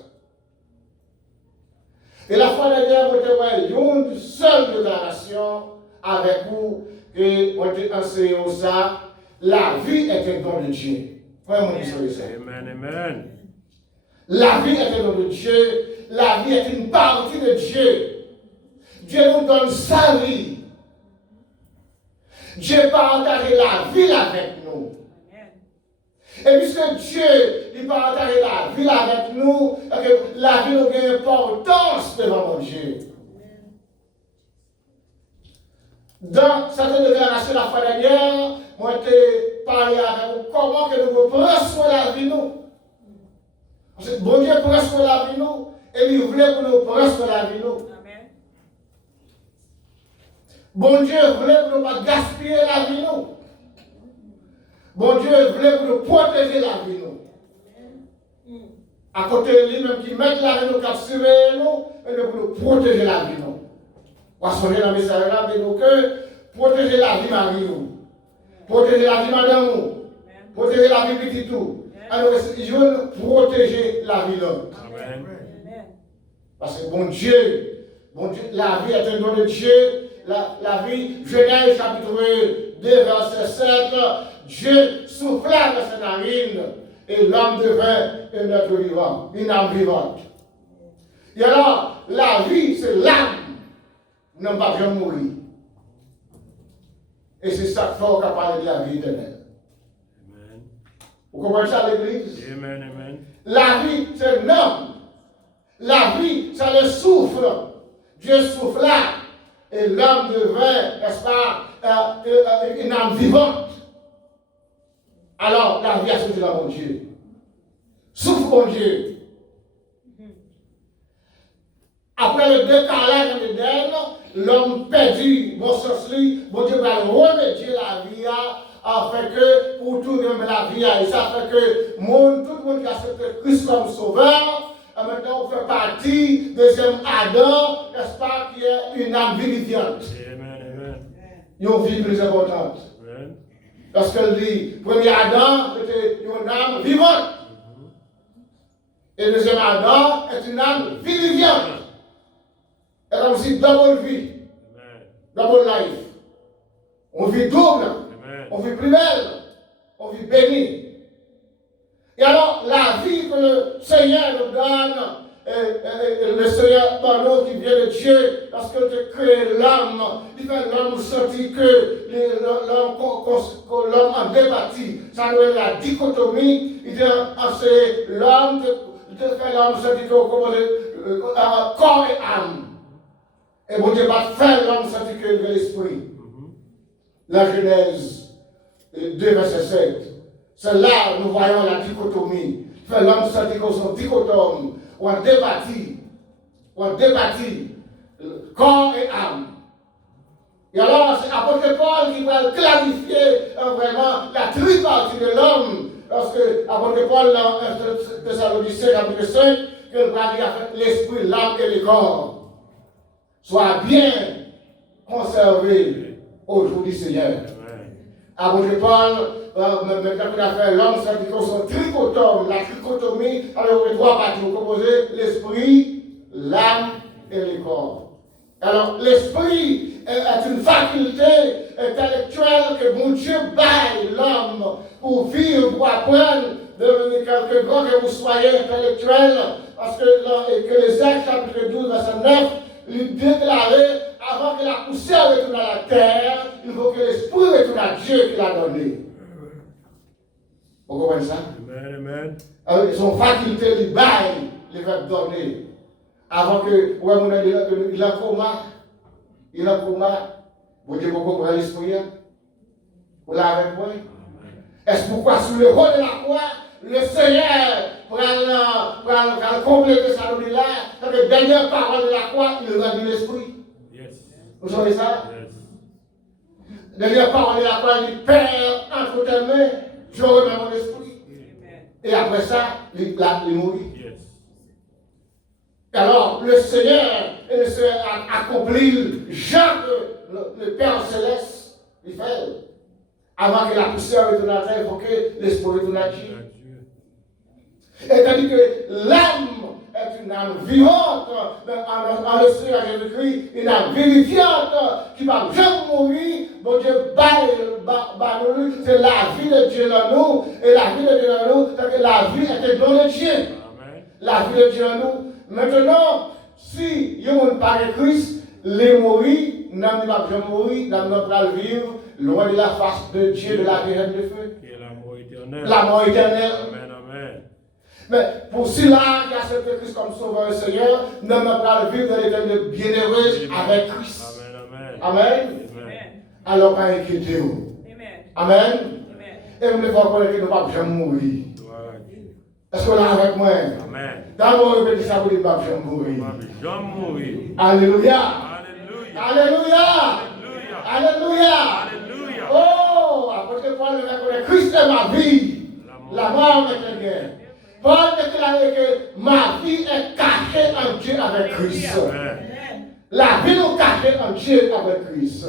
Et la fois dernière, vous avez une seule déclaration avec vous et on a enseigné ça. La vie est un don de Dieu. Comment on dit ça? Amen, amen. La vie est un don de Dieu. La vie est une partie de Dieu. Dieu nous donne sa vie. Dieu partage la vie avec nous. Et puisque Dieu il partage la vie avec nous, la vie nous a une importance devant mon Dieu. Dans cette déclaration la fois dernière, moi j'ai parlé avec vous comment que nous pouvons prendre soin de la vie nous. Parce que bon Dieu prend soin de la vie nous et il voulait que nous prenions soin de la vie nous. Bon Dieu voulait que nous ne pas gaspiller la vie nous. Bon Dieu voulait que nous protéger la vie nous. À côté de lui-même qui met la vie nous, qui surveille nous, et nous pour nous protéger la vie nous. On va sonner dans le message là, de nous que protéger la vie Marie nous. Protéger la vie madame nous. Protéger la vie petit tout. Alors, je veux protéger la vie l'autre. Parce que bon Dieu, la vie est un don de Dieu. La vie, Genèse chapitre 2, verset 7, Dieu souffla dans ses narines et l'homme devint un être vivant, une âme vivante. Et alors, la vie, c'est l'âme. Nous n'avons pas jamais mourir. Et c'est ça qu'il faut parler de la vie éternelle. Vous comprenez ça, l'église? Amen, amen. La vie, c'est l'homme. La vie, c'est le souffle. Dieu souffla. Et l'homme devint, n'est-ce pas, une âme vivante. Alors, la vie a soufflé dans mon Dieu. Souffle mon Dieu. Après le décalage en Éden, l'homme perdit, bon sens lui, bon Dieu va remédier la vie afin que, pour tout le monde la vie, et ça fait que tout le monde qui a accepté Christ comme sauveur, maintenant on fait partie deuxième Adam, n'est-ce pas, qui est une âme vivifiante. Amen, Une vie plus importante. amen. Parce que le premier Adam était une âme vivante. Et le deuxième Adam est une âme vivifiante. Et comme si double vie, double life. On vit double, on vit plus belle, on vit béni. Et alors, la vie que le Seigneur nous donne, le Seigneur par nous qui vient de Dieu, parce qu'il a créé l'homme, il fait l'homme sentir que l'homme en débattit. Ça nous est la dichotomie, il a enseigné l'homme, il fait l'homme sentir que corps et âme. Et bon Dieu va faire l'homme sentir que de l'esprit. La Genèse 2, verset 7. C'est là où nous voyons la dichotomie. Fait l'homme sentir qu'on sont dichotomes, ou en débattit, corps et âme. Et alors, c'est l'apôtre Paul qui va clarifier vraiment la tripartie de l'homme. Parce que l'apôtre Paul, dans 1 Thessaloniciens, chapitre 5, que va dire l'esprit, l'âme et le corps soient bien conservés au jour du Seigneur. Apôtre Paul, maintenant qu'on a fait l'homme, ça dit qu'on sont trichotomes, la trichotomie, alors on a trois parties composées, l'esprit, l'âme et le corps. Alors, l'esprit est une faculté intellectuelle que mon Dieu baille l'homme pour vivre, pour apprendre, devenir quelque grand que vous soyez intellectuel, parce que les Actes chapitre 12, verset 9, il déclarait, avant que la poussière retourne à la terre, il faut que l'esprit retourne à Dieu qui l'a donné. Vous comprenez ça? Amen. Alors, son faculté, il baille, il va donner. Avant que, ouais, il a coma, vous dites pourquoi pour l'esprit, vous l'avez avec moi? Est-ce pourquoi sur le rôle de la croix, le Seigneur, pour compléter sa vie là, dans les dernières paroles de la croix, il rendit l'esprit? Vous savez ça? Dernière parole de la croix, il dit, Père, entre tes mains, je remets mon esprit. Et après ça, il mourit. Alors, le Seigneur a accompli Jean, le Père Céleste, il fait. Avant que la poussière retourne à la terre, il faut que l'esprit retourne à Dieu. Et tandis que l'âme est une âme vivante, en le Seigneur Jésus-Christ, une âme vivifiante qui ne va jamais mourir. Bon Dieu, c'est la vie de Dieu dans nous. Et la vie de Dieu dans nous, c'est que la vie est un don de Dieu. Amen. La vie de Dieu en nous. Maintenant, si il y a un Père Christ, les mourir, n'a pas mourir, n'a pas vivre, loin de la face de Dieu, de la guerre de feu. Qui est l'amour éternel. La mort éternelle. Amen, amen. Mais pour ceux-là qui acceptent Christ comme Sauveur et Seigneur, n'a pas vivre dans l'éternel bienheureuse avec Christ. Amen, amen. Amen. Amen. Alors, pas inquiétez-vous. Amen. Amen. Amen. Et vous ne devez pas connaître que nous ne pouvons jamais mourir. Gloire à Dieu. Est-ce que vous êtes avec moi? Amen. Dans mon répétit ça, vous ne pouvez jamais mourir. Jamais mourir. Alléluia. Alléluia. Alléluia. Alléluia. Alléluia. Alléluia. Oh, apôtre Paul reconnaît Christ est ma vie. La mort est la guerre. Paul déclarait que ma vie est cachée en Dieu avec Christ. Amen. La vie nous cachée en Dieu avec Christ.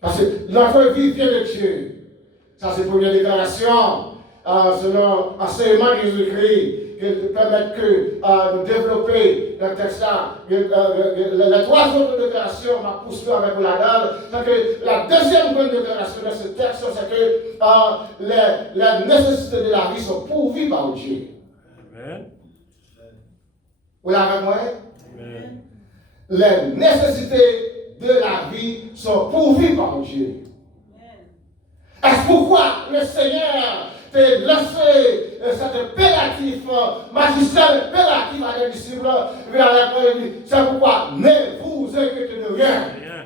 Parce que notre vie vient de Dieu. Ça, c'est la première déclaration. Selon l'enseignement de Jésus-Christ, qui permet que nous développer dans le texte là. Les trois autres déclarations, on va poursuivre avec la dalle. C'est que la deuxième bonne déclaration de ce texte, c'est que les nécessités de la vie sont pourvues par Dieu. Amen. Vous l'avez avec moi? Amen. Les nécessités de la vie sont pourvues par Dieu. Est-ce pourquoi le Seigneur t'a laissé cet impératif, magistral impératif à les disciples? C'est pourquoi ne vous inquiétez de rien. Rien.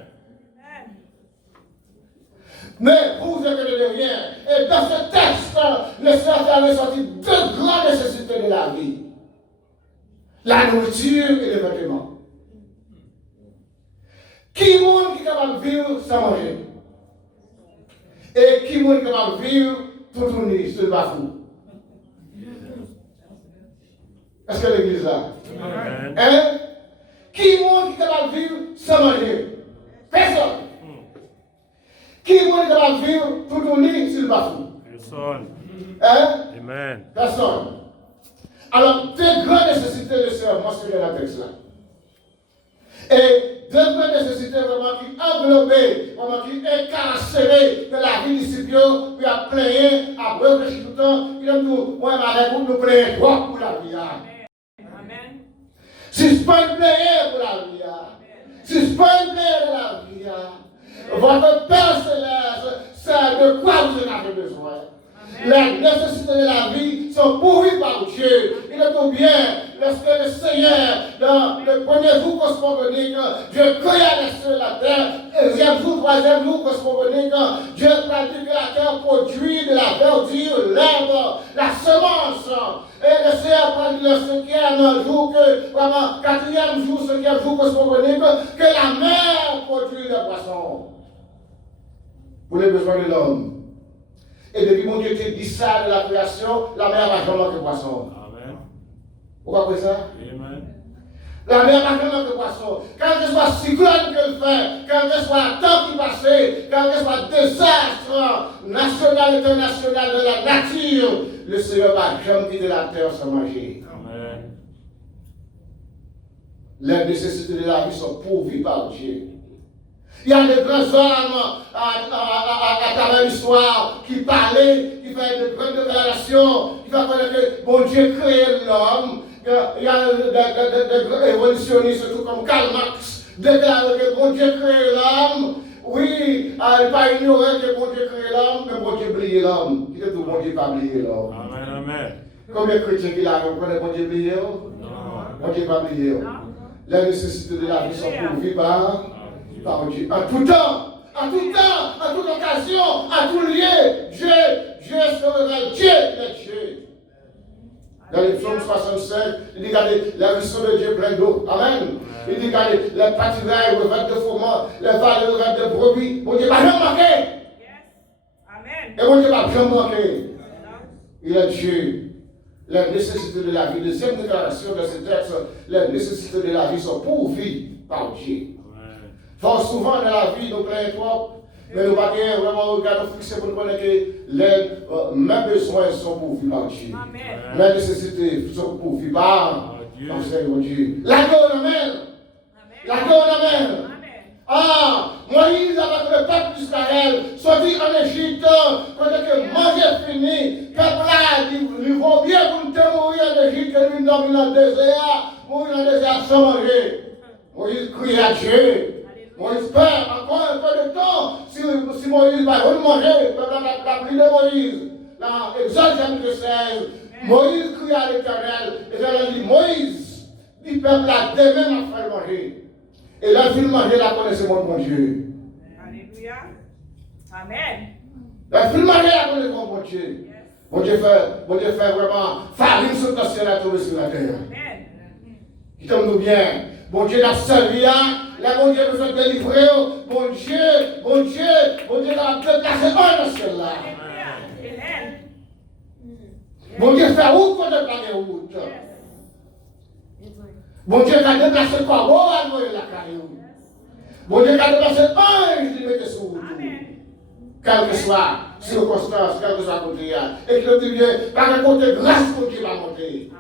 Ne vous inquiétez de rien. Et dans ce texte, le Seigneur a ressorti deux grandes nécessités de la vie: la nourriture et les vêtements. Qui est qui est capable de vivre sans manger? Et qui est capable de vivre tout tourner sur le bafou? Est-ce que l'église là? Amen. Hein? Qui est capable de vivre sans manger? Personne. Qui est capable de vivre tout tourner sur le bafou? Personne. Hein? Amen. Personne. Alors, deux grandes nécessités de ce mentionné dans le texte là. Et deux grandes nécessités vraiment qui englobées, vraiment qui incarcérées dans la vie du Scipio, puis à plaigner, à réfléchir tout le temps. Il aime nous, moi, avec vous, nous plaignons droit pour la vie. Amen. Si je peux plaigner pour la vie, si je peux plaigner pour la vie, votre Père céleste, c'est de quoi vous en avez besoin. Les nécessités de la vie sont pourvues par Dieu. Il est tout bien lorsque le Seigneur, dans le premier jour cosmogonique, Dieu créa les cieux et la terre. Deuxième jour, troisième jour cosmogonique, Dieu a dit que la terre produit de la verdure, l'herbe, la semence. Et le Seigneur a dit le cinquième jour, vraiment, quatrième jour, cinquième jour cosmogonique, que la mer produit des poissons pour les besoins de l'homme. Et depuis mon Dieu te dit ça de la création, la mer va jamais manquer poisson. Amen. Pourquoi vous ça? Amen. La mer va jamais manquer poisson. Quand ce soit cyclone que le fait, quand ce soit temps qui passe, quand ce soit désastre national et international de la nature, le Seigneur va jamais quitter la terre sans manger. Amen. Les nécessités de la vie sont pourvues par Dieu. Il y a des grands hommes à travers l'histoire qui parlaient, qui faisaient de grandes déclarations, qui faisaient que bon Dieu créé l'homme. Il y a des évolutionnistes, surtout comme Karl Marx, déclarent que bon Dieu créé l'homme. Oui, il n'a pas ignoré que bon Dieu créé l'homme, mais bon Dieu oublié l'homme. Qui est tout bon Dieu pas oublié l'homme? Amen. Amen. Combien de chrétiens qui l'ont compris, bon Dieu oublié l'homme? Non. Bon Dieu pas oublié l'homme. Les nécessités de la vie sont pourvues par Dieu. En tout temps, en toute occasion, en tout lieu, Dieu se révèle, Dieu est Dieu. Dans les psaumes 65, il dit regardez, les ruisseaux de Dieu plein d'eau. Amen. Il dit regardez, les pâturages revêtent de froment, les vallées revêtent de brebis. Bon Dieu ne va jamais manquer. Amen. Et bon Dieu ne va jamais manquer. Il est Dieu. Les nécessités de la vie, deuxième déclaration de ce texte, les nécessités de la vie sont pourvues par Dieu. Fort souvent dans la vie, nous plaignons trop. Mais nous pas vraiment regard fixé pour nous connaître que les mêmes besoins sont pourvus par Dieu. Amen. Mes nécessités sont pourvues par le Seigneur Dieu. La gueule, amen. La gueule, amen. Amen. Ah, Moïse avec le peuple d'Israël sorti en Égypte, quand que manger fini, peuple là, ils vont bien pour nous mourir en Égypte, que nous dormons dans le désert, mourir dans le désert sans manger. Moïse crie à Dieu. Moïse perd encore un peu de temps. Si Moïse va manger, le peuple a pris de Moïse. Dans Exode chapitre 16, Moïse crie à l'Éternel. L'Éternel dit, Moïse, dit peuple là, demain m'a fait manger. Et là, il manger la connaissance de mon Dieu. Alléluia. Amen. La il manger la connaissance de mon Dieu. Mon Dieu fait vraiment farine sur le ciel à tomber sur la terre. Amen. Qui tombe bien. Bon Dieu l'a servi, là, bon Dieu nous fait délivrer. Bon Dieu l'a déplacé un dans ce ciel là. Amen. Bon Dieu fait où qu'on déplace route. Bon Dieu a déplacé quoi? Bon, à nous la caillou. Bon Dieu a déplacé un, il mettait sur route. Quelle que soit circonstance, quel que soit côté, et que le Dieu, par un côté grâce pour Dieu va monter.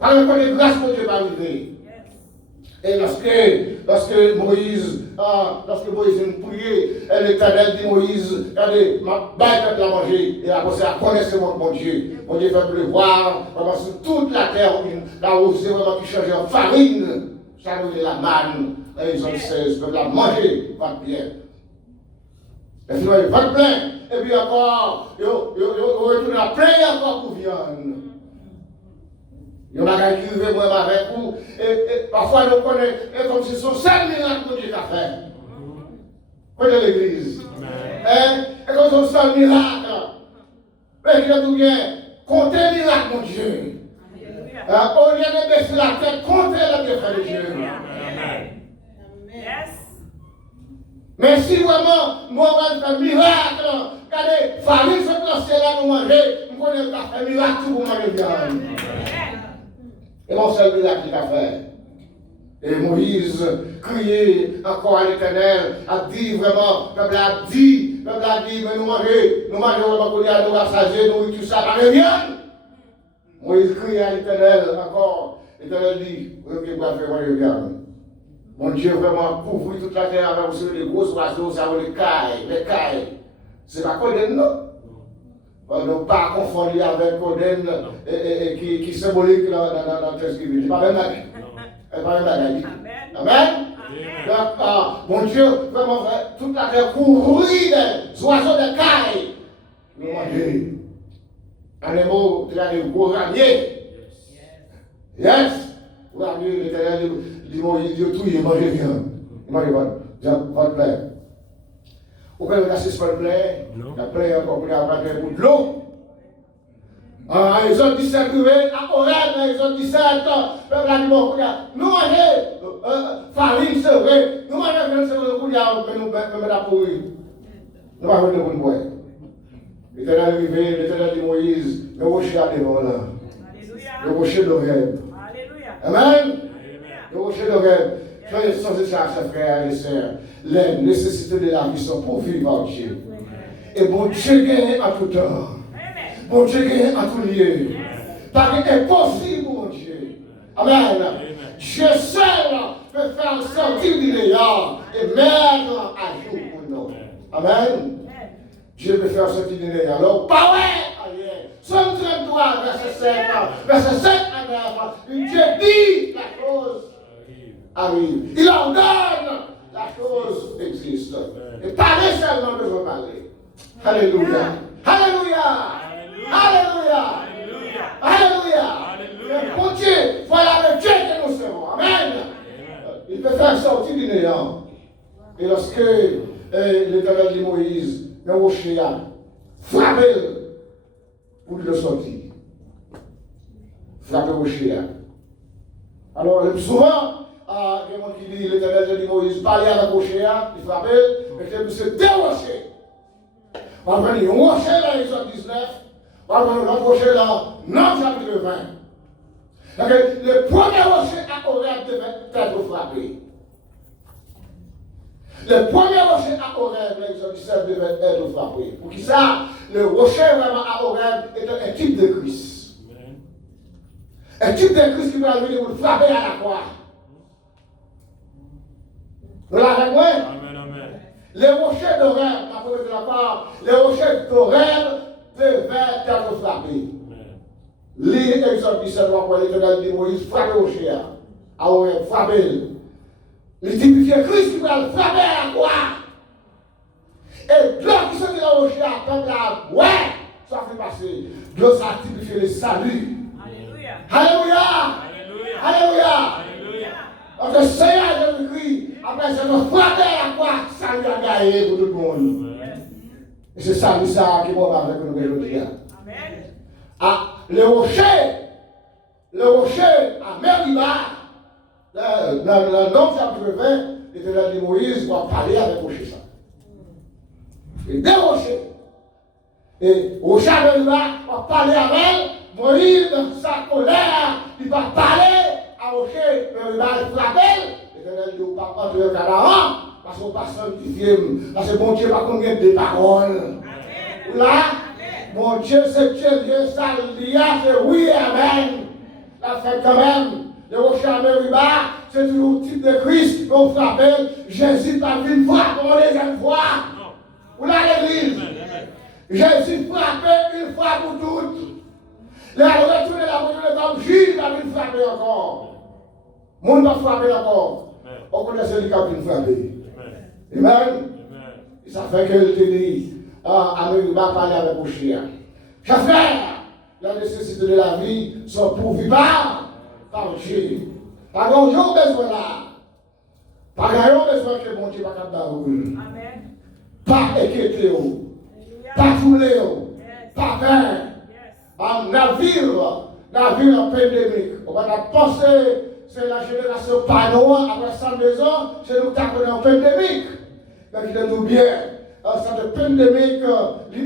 Par un côté grâce pour Dieu va arriver. Et lorsque Moïse priait, l'Éternel dit Moïse, regardez, ma bague à manger, et après ça, connaissez mon Dieu. Mon Dieu fait pleuvoir, vraiment sur toute la terre, là où c'est vraiment qui change en farine, ça nous dit la manne, et ils ont 16, peuvent la manger, va bien. Et puis, il va plein, et puis encore, ils retournent à plein encore pour viande. Il y en a qui vivent moi avec vous, et parfois nous connaissons comme si ce sont seuls miracles que Dieu a fait. Connaissez l'église. Et comme ce sont seuls miracles. Mais il y a tout bien, comptez les miracles, mon Dieu. Au lieu de baisser la tête, comptez la bienfait de Dieu. Mais si vraiment, moi, on va faire un miracle, regardez, farine se placer là, nous manger, nous connaissons un miracle pour manger viande. Et mon seul miracle qu'il a fait. Et Moïse criait encore à l'Éternel, a dit vraiment, le peuple a dit, mais nous mangeons vraiment qu'on y a, nous rassasier, nous tout ça, par les viande. Moïse criait à l'Éternel encore. L'Éternel dit, vous avez pas fait manger viande. Mon Dieu vraiment couvre toute la terre avec vous les gros oiseaux, ça va les cailles. C'est pas Coden, non? On ne pas confondre avec Coden qui symbolique dans le Thanksgiving. C'est pas même la vie. Amen. Donc, mon Dieu, vraiment, toute la terre couvrit des oiseaux de cailles. Nous manger. Animaux, tu as des gros ramiers. Yes. Ramiers, l'Éternel dit Moïse, Dieu, tout, il mange bien. Il mange votre plein. Vous pouvez regarder ce plein. La plein encore pour avoir de l'eau. En Exode 17, à Horeb, en Exode 17, peuple a dit, bon, nous mangeons farine, c'est vrai. Nous mangeons farine, c'est vrai, nous mettons la pourrie. Nous ne pouvons pas nous boire. L'Éternel est arrivé, l'Éternel dit Moïse, le rocher à devant là. Le rocher d'Horeb. Amen. Le rocher d'Horeb. Soyez sensés ça, chers frères et sœurs. Les nécessités de la vie sont pourvues par Dieu. Et bon Dieu gagne à tout temps. Bon Dieu gagne à tout lieu. Parce que c'est possible, mon Dieu. Amen. Dieu seul peut faire sortir du néant et mettre à jour pour nous. Amen. Dieu peut faire sortir du néant. Alors, pas ouais. Somme 33, verset 7 à 9. Dieu dit la chose arrive. Il ordonne, la chose existe. Et parler seulement besoin de parler. Alléluia. Alléluia. Alléluia. Alléluia. Mon Dieu, voilà le Dieu que nous serons. Amen. Il peut faire sortir du néant. Et lorsque l'Éternel dit Moïse, le rocher a frappé pour le sortir. Frappé le rocher. Alors, souvent, il y a quelqu'un qui dit, l'Éternel dit Moïse, parlez avec le rocher, il frappait, et il se dérocher. On va prendre un rocher dans l'Exode 19, on va prendre un rocher dans notre chapitre 20. Donc, le premier rocher à Horeb devait être frappé. Le premier rocher à Horeb, l'exode 17 devait être frappé. Pour qui ça? Le rocher vraiment à Horeb était un type de Christ. Un type de Christ qui va venir vous frapper à la croix. Vous l'avez avec moi? Amen, amen. Les rochers d'Horeb, de la part, les rochers d'Horeb devaient être frappés. Lis Exode 17, où l'Éternel dit Moïse, frappez le rocher à Horeb, frappez-le. Il typifie Christ qui va le frapper à la croix. Et l'eau qui se dit dans le rocher à peuple là, ouais, ça fait passer. L'eau ça typifie le salut. Alléluia. Alléluia. Alléluia. Alléluia. Alléluia. Donc le Seigneur Jésus-Christ, après ça nous frapper à la croix, ça lui a gagné pour tout le monde. Et c'est ça qui va avec nous aujourd'hui. Amen. Ah, le rocher à Meriba, dans le nom chapitre 20, l'Éternel dit Moïse va parler avec le rocher ça. Et des rochers. Et rocher à Meriba va parler avec Moïse dans sa colère, il va parler à rocher, Meriba le frapper. L'Éternel dit au papa de Canaan, parce qu'on passe sanctifié, parce que bon Dieu va connaître des paroles. Là, mon Dieu, c'est Dieu, ça le dit, c'est oui, amen. La fait quand même, le rocher à Meriba, c'est toujours le type de Christ qu'on frappe. Jésus pas une fois, pour la deuxième fois. Ou là, l'église. Jésus frappé une fois pour toutes. Là, il retourne la voiture comme Jules va venir frapper encore. Monde va frapper encore. On connaît celui qui a venir frapper. Amen. Et ça fait que le dit. À Meriba parler avec vos chiens. Chers frères, la nécessité de la vie sont pourvues par Dieu. Pas grand besoin là. Pas grand besoin que mon Dieu va capter. Amen. Pas inquiéter, pas fouler, pas peur. En navire en pandémique. On va penser, c'est la génération panoa, après 102 ans, c'est nous qui avons en pandémique. Mais je dis bien. Cette pandémique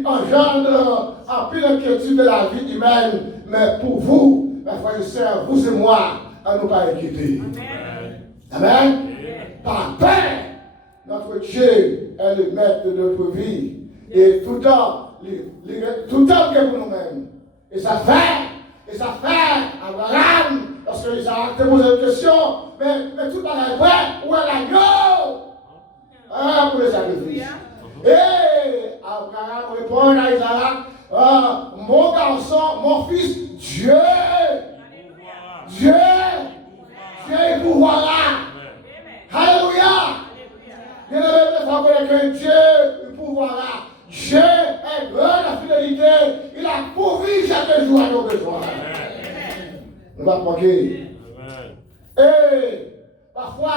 engendre en pile inquiétude de la vie humaine, mais pour vous, mes frères et sœurs, vous et moi, à ne pas inquiéter. Amen. Par peur, notre Dieu est le maître de notre vie. Et tout le temps, que pour nous-mêmes. Et ça fait, Abraham, lorsque Isaac te pose une question, mais tout le monde est prêt, où est l'agneau? Pour les sacrifices. Et Abraham répond à Isaac, mon garçon, mon fils, Dieu il pourvoira. Alléluia. Bien aimé, il faut connaître que Dieu il pourvoira. Dieu est grand la fidélité. Il a pourvu chaque jour à nos besoins. Nous va manquer. Et parfois,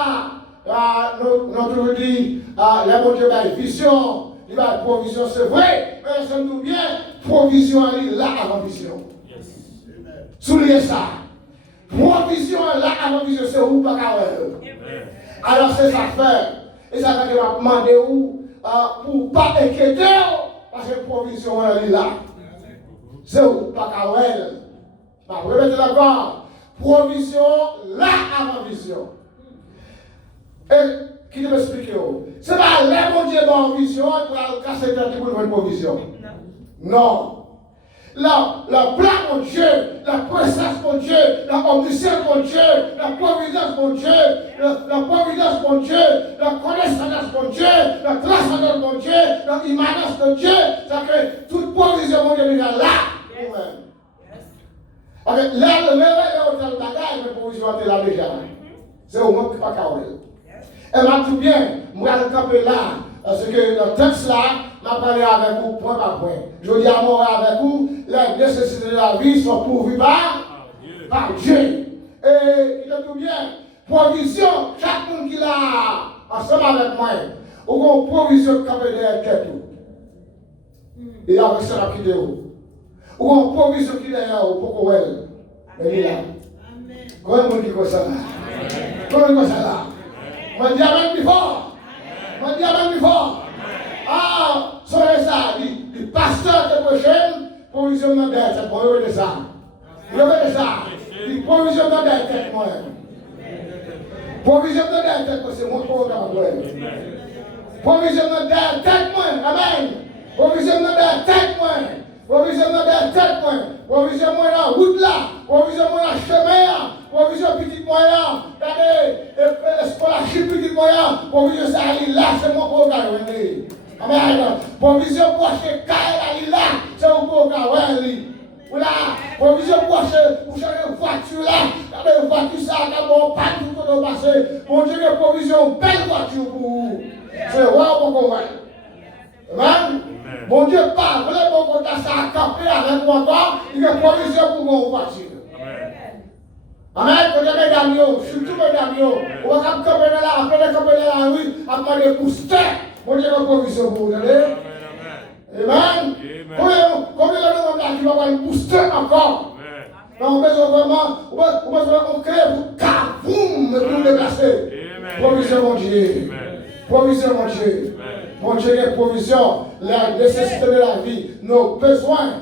notre dit, les bon Dieu a une vision, il a une provision, c'est vrai, mais ça nous bien, provision est là avant vision. Soulignez ça. Provision est là avant vision, c'est où pas qu'à. Alors c'est ça faire. Et ça va demander où, pour ne pas inquiéter, parce que provision est là. C'est où pas qu'à. Vous remettez d'accord. Provision là avant vision. Et qui te explique? Ce n'est pas les bon Dieu dans vision pour casser le temps pour une provision. Non. Le plan mon Dieu, la présence mon Dieu, la omniscience mon Dieu, la providence mon Dieu, la providence mon Dieu, la connaissance mon Dieu, la transcendance mon Dieu, la immanence de Dieu, c'est que toute provision mon Dieu est là pour même. Là, le réveil est au tel bagage, mais provision est là déjà. C'est au moins qui pas qu'à. Et m'a tout bien, moi je vais camper là, parce que le texte là, m'a parlé avec vous point par point. Je dis à moi avec vous, les nécessités de la vie sont pourvues par Dieu. Et il est tout bien, provision, chaque monde qui l'a ensemble avec moi, ou une provision de camper derrière tête. Et avec ça, la qui est où? Ou une provision qui est derrière où, pour qu'on voit. Et là. Comment on dit comme ça là? Comment on dit ça là? Moi, je dis amen plus fort. Moi, je dis amen plus fort. Ah, c'est ça. Le pasteur de prochaine, provision de tête. Vous voyez ça. Vous voyez ça. La provision de tête, moi. Provision de tête, c'est mon programme. Provision dans la tête, moi. Amen. Provision dans la tête, moi. Provision dans la tête, moi. Provision moi dans la route là. Provision moi dans le chemin là. Provision petit moyen. Regardez, scholarship petit moyen. Provision ça là, c'est mon programme. Amen. Provision pour acheter caille là, c'est mon programme. Voilà, provision pour changer voiture là. Regardez, voiture ça, d'abord, pas tout le monde passer. Mon Dieu, provision, belle voiture pour vous. C'est roi pour qu'on voit. Amen. Mon Dieu, pas vrai pour qu'on t'a ça à camper avec moi encore. Il y a provision pour mon voiture. Amen. Quand mesdames, surtout mesdames, on va camper dans la, après camper dans la rue, après les booster. Mon Dieu, la provision pour vous. Amen. Amen. Combien de gens qui vont une booster encore? Non, on besoin vraiment, on crée pour kaboum, pour nous déplacer. Provision, mon Dieu. Provision, mon Dieu. Mon Dieu, les provisions, la nécessité de la vie, nos besoins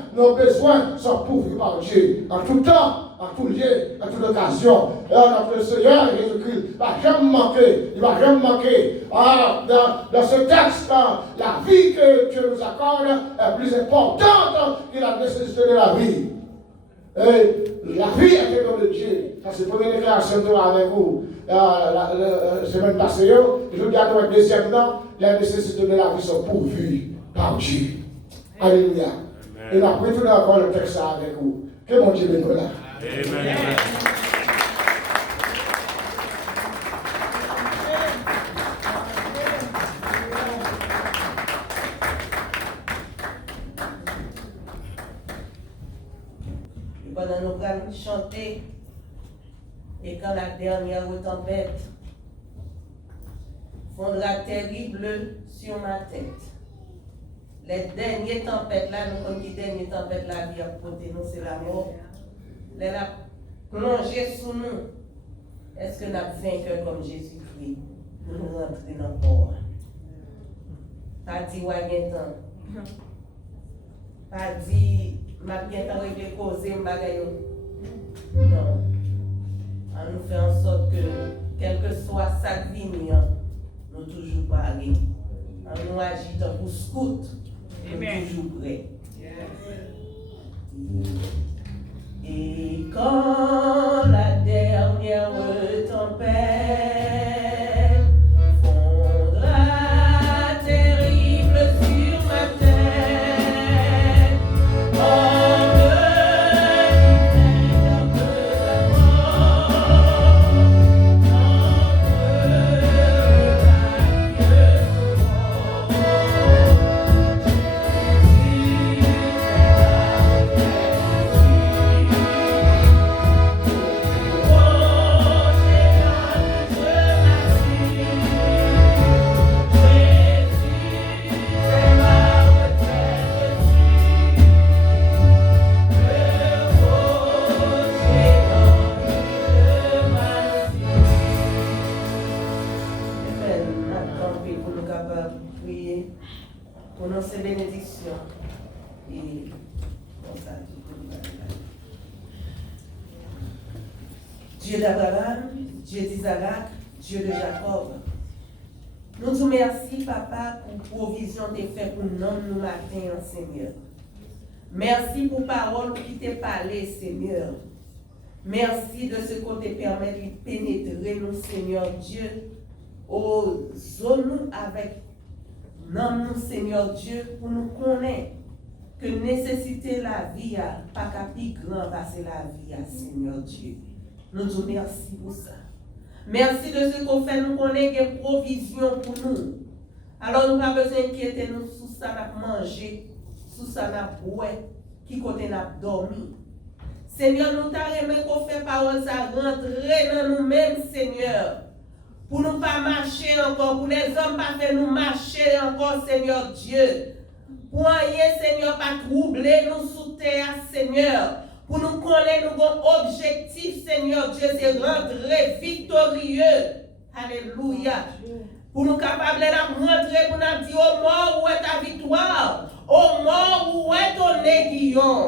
sont pourvus par Dieu. En tout temps, en tout lieu, en toute occasion. Et notre Seigneur Jésus-Christ ne va jamais manquer. Il ne va jamais manquer. Dans ce texte, la vie que Dieu nous accorde est plus importante que la nécessité de la vie. Et la vie est un don de Dieu. Ça, c'est la première déclaration avec vous. La semaine passée, je vous dis à notre deuxième temps, les nécessités de la vie sont pourvues par Dieu. Alléluia. Et nous avons retourné encore le texte avec vous. Que mon Dieu bénisse là. Amen. Pendant nous allons chanter, et quand la dernière tempête fondra terrible sur ma tête. Les dernières tempêtes là, nous comme les dernières tempêtes la vie à côté nous, c'est la mort. Les a plongé sous nous. Est-ce que nous avons vainqueur comme Jésus-Christ pour nous rentrer dans le corps? Pas dit ouais, bien temps. Pas dit m'a bien temps de causer m'bagayo. Non. On nous fait en sorte que quel que soit sa vie nous toujours parler. On nous agit pour scout. Nous toujours prêts. Et quand la dernière tempête fondra terrible sur ma tête, on me libère de la mort, prononcer bénédiction et comme ça, Dieu d'Abraham, Dieu d'Isaac, Dieu de Jacob. Nous te remercions, Papa, pour provision des faits pour nous matin, Seigneur. Merci pour parole qui t'a parlé, Seigneur. Merci de ce qu'on te permet de pénétrer, nous, Seigneur Dieu, aux zones avec nous, Seigneur Dieu, pour nous connaître que nécessiter la vie a pas qu'à plus grand passer la vie à Seigneur Dieu. Nous te remercions pour ça. Merci de ce qu'on fait, nous connaissons des provisions pour nous. Alors nous n'avons pas besoin d'inquiéter nous sous ça n'a mangé, sous ça n'a boire, qui côté n'a dormi. Seigneur, nous t'arrêtons qu'on fait parole ça rentrer dans nous-mêmes, Seigneur. Pour nous pas marcher encore, pour les hommes pas faire nous marcher encore, Seigneur Dieu. Pour rien, Seigneur, pas troubler nous sous terre, Seigneur. Pour nous connaître, nous avons objectif, Seigneur Dieu, c'est rentrer victorieux. Alléluia. Pour nous capables de rentrer, pour nous dire, oh mort, où est ta victoire? Oh mort, où est ton aiguillon?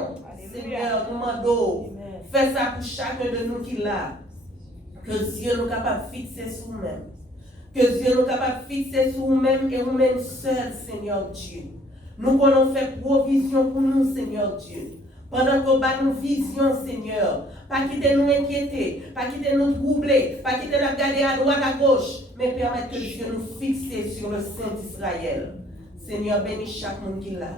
Seigneur, nous demandons, fais ça pour chacun de nous qui l'a. Que Dieu nous capable de fixer sur nous-mêmes. Que Dieu nous capable de fixer sur nous-mêmes et nous-mêmes seuls, Seigneur Dieu. Nous qu'on fait provision pour nous, Seigneur Dieu. Pendant qu'on bat nos visions, Seigneur, pas quitter nous inquiéter, pas quitter nous troubler, pas quitter nous regarder à droite, à gauche, mais permettre que Dieu nous fixe sur le Saint d'Israël. Seigneur, bénis chaque monde qui est là.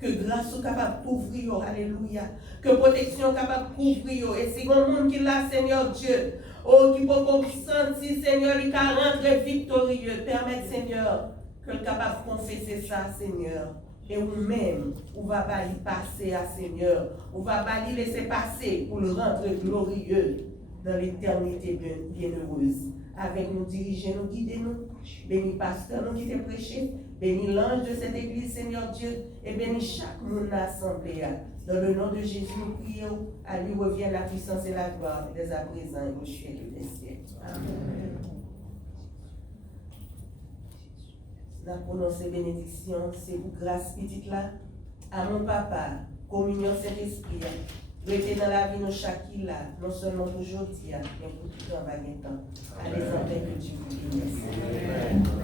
Que grâce soit capable d'ouvrir, alléluia. Que protection capable d'ouvrir. Et si un monde qui est là, Seigneur Dieu, oh, qui peut sentir, Seigneur, il va rentrer victorieux. Permettre, Seigneur, que le capable de confesser ça, Seigneur. Et nous-mêmes, on va pas y passer à Seigneur. On va pas y laisser passer pour le rendre glorieux dans l'éternité bienheureuse. Avec nous diriger, nous guider nous. Bénis pasteur, nous qui te prêcher. Bénis l'ange de cette église, Seigneur Dieu. Et bénis chaque monde assemblée. Dans le nom de Jésus, nous prions. À lui revient la puissance et la gloire dès à présent et au siècle des siècles. Amen. La prononcer bénédiction, c'est pour grâce petite là, à mon papa, communion Saint-Esprit, rester dans la vie de chaque là, non seulement pour aujourd'hui, mais pour tout le temps. Allez, en paix que Dieu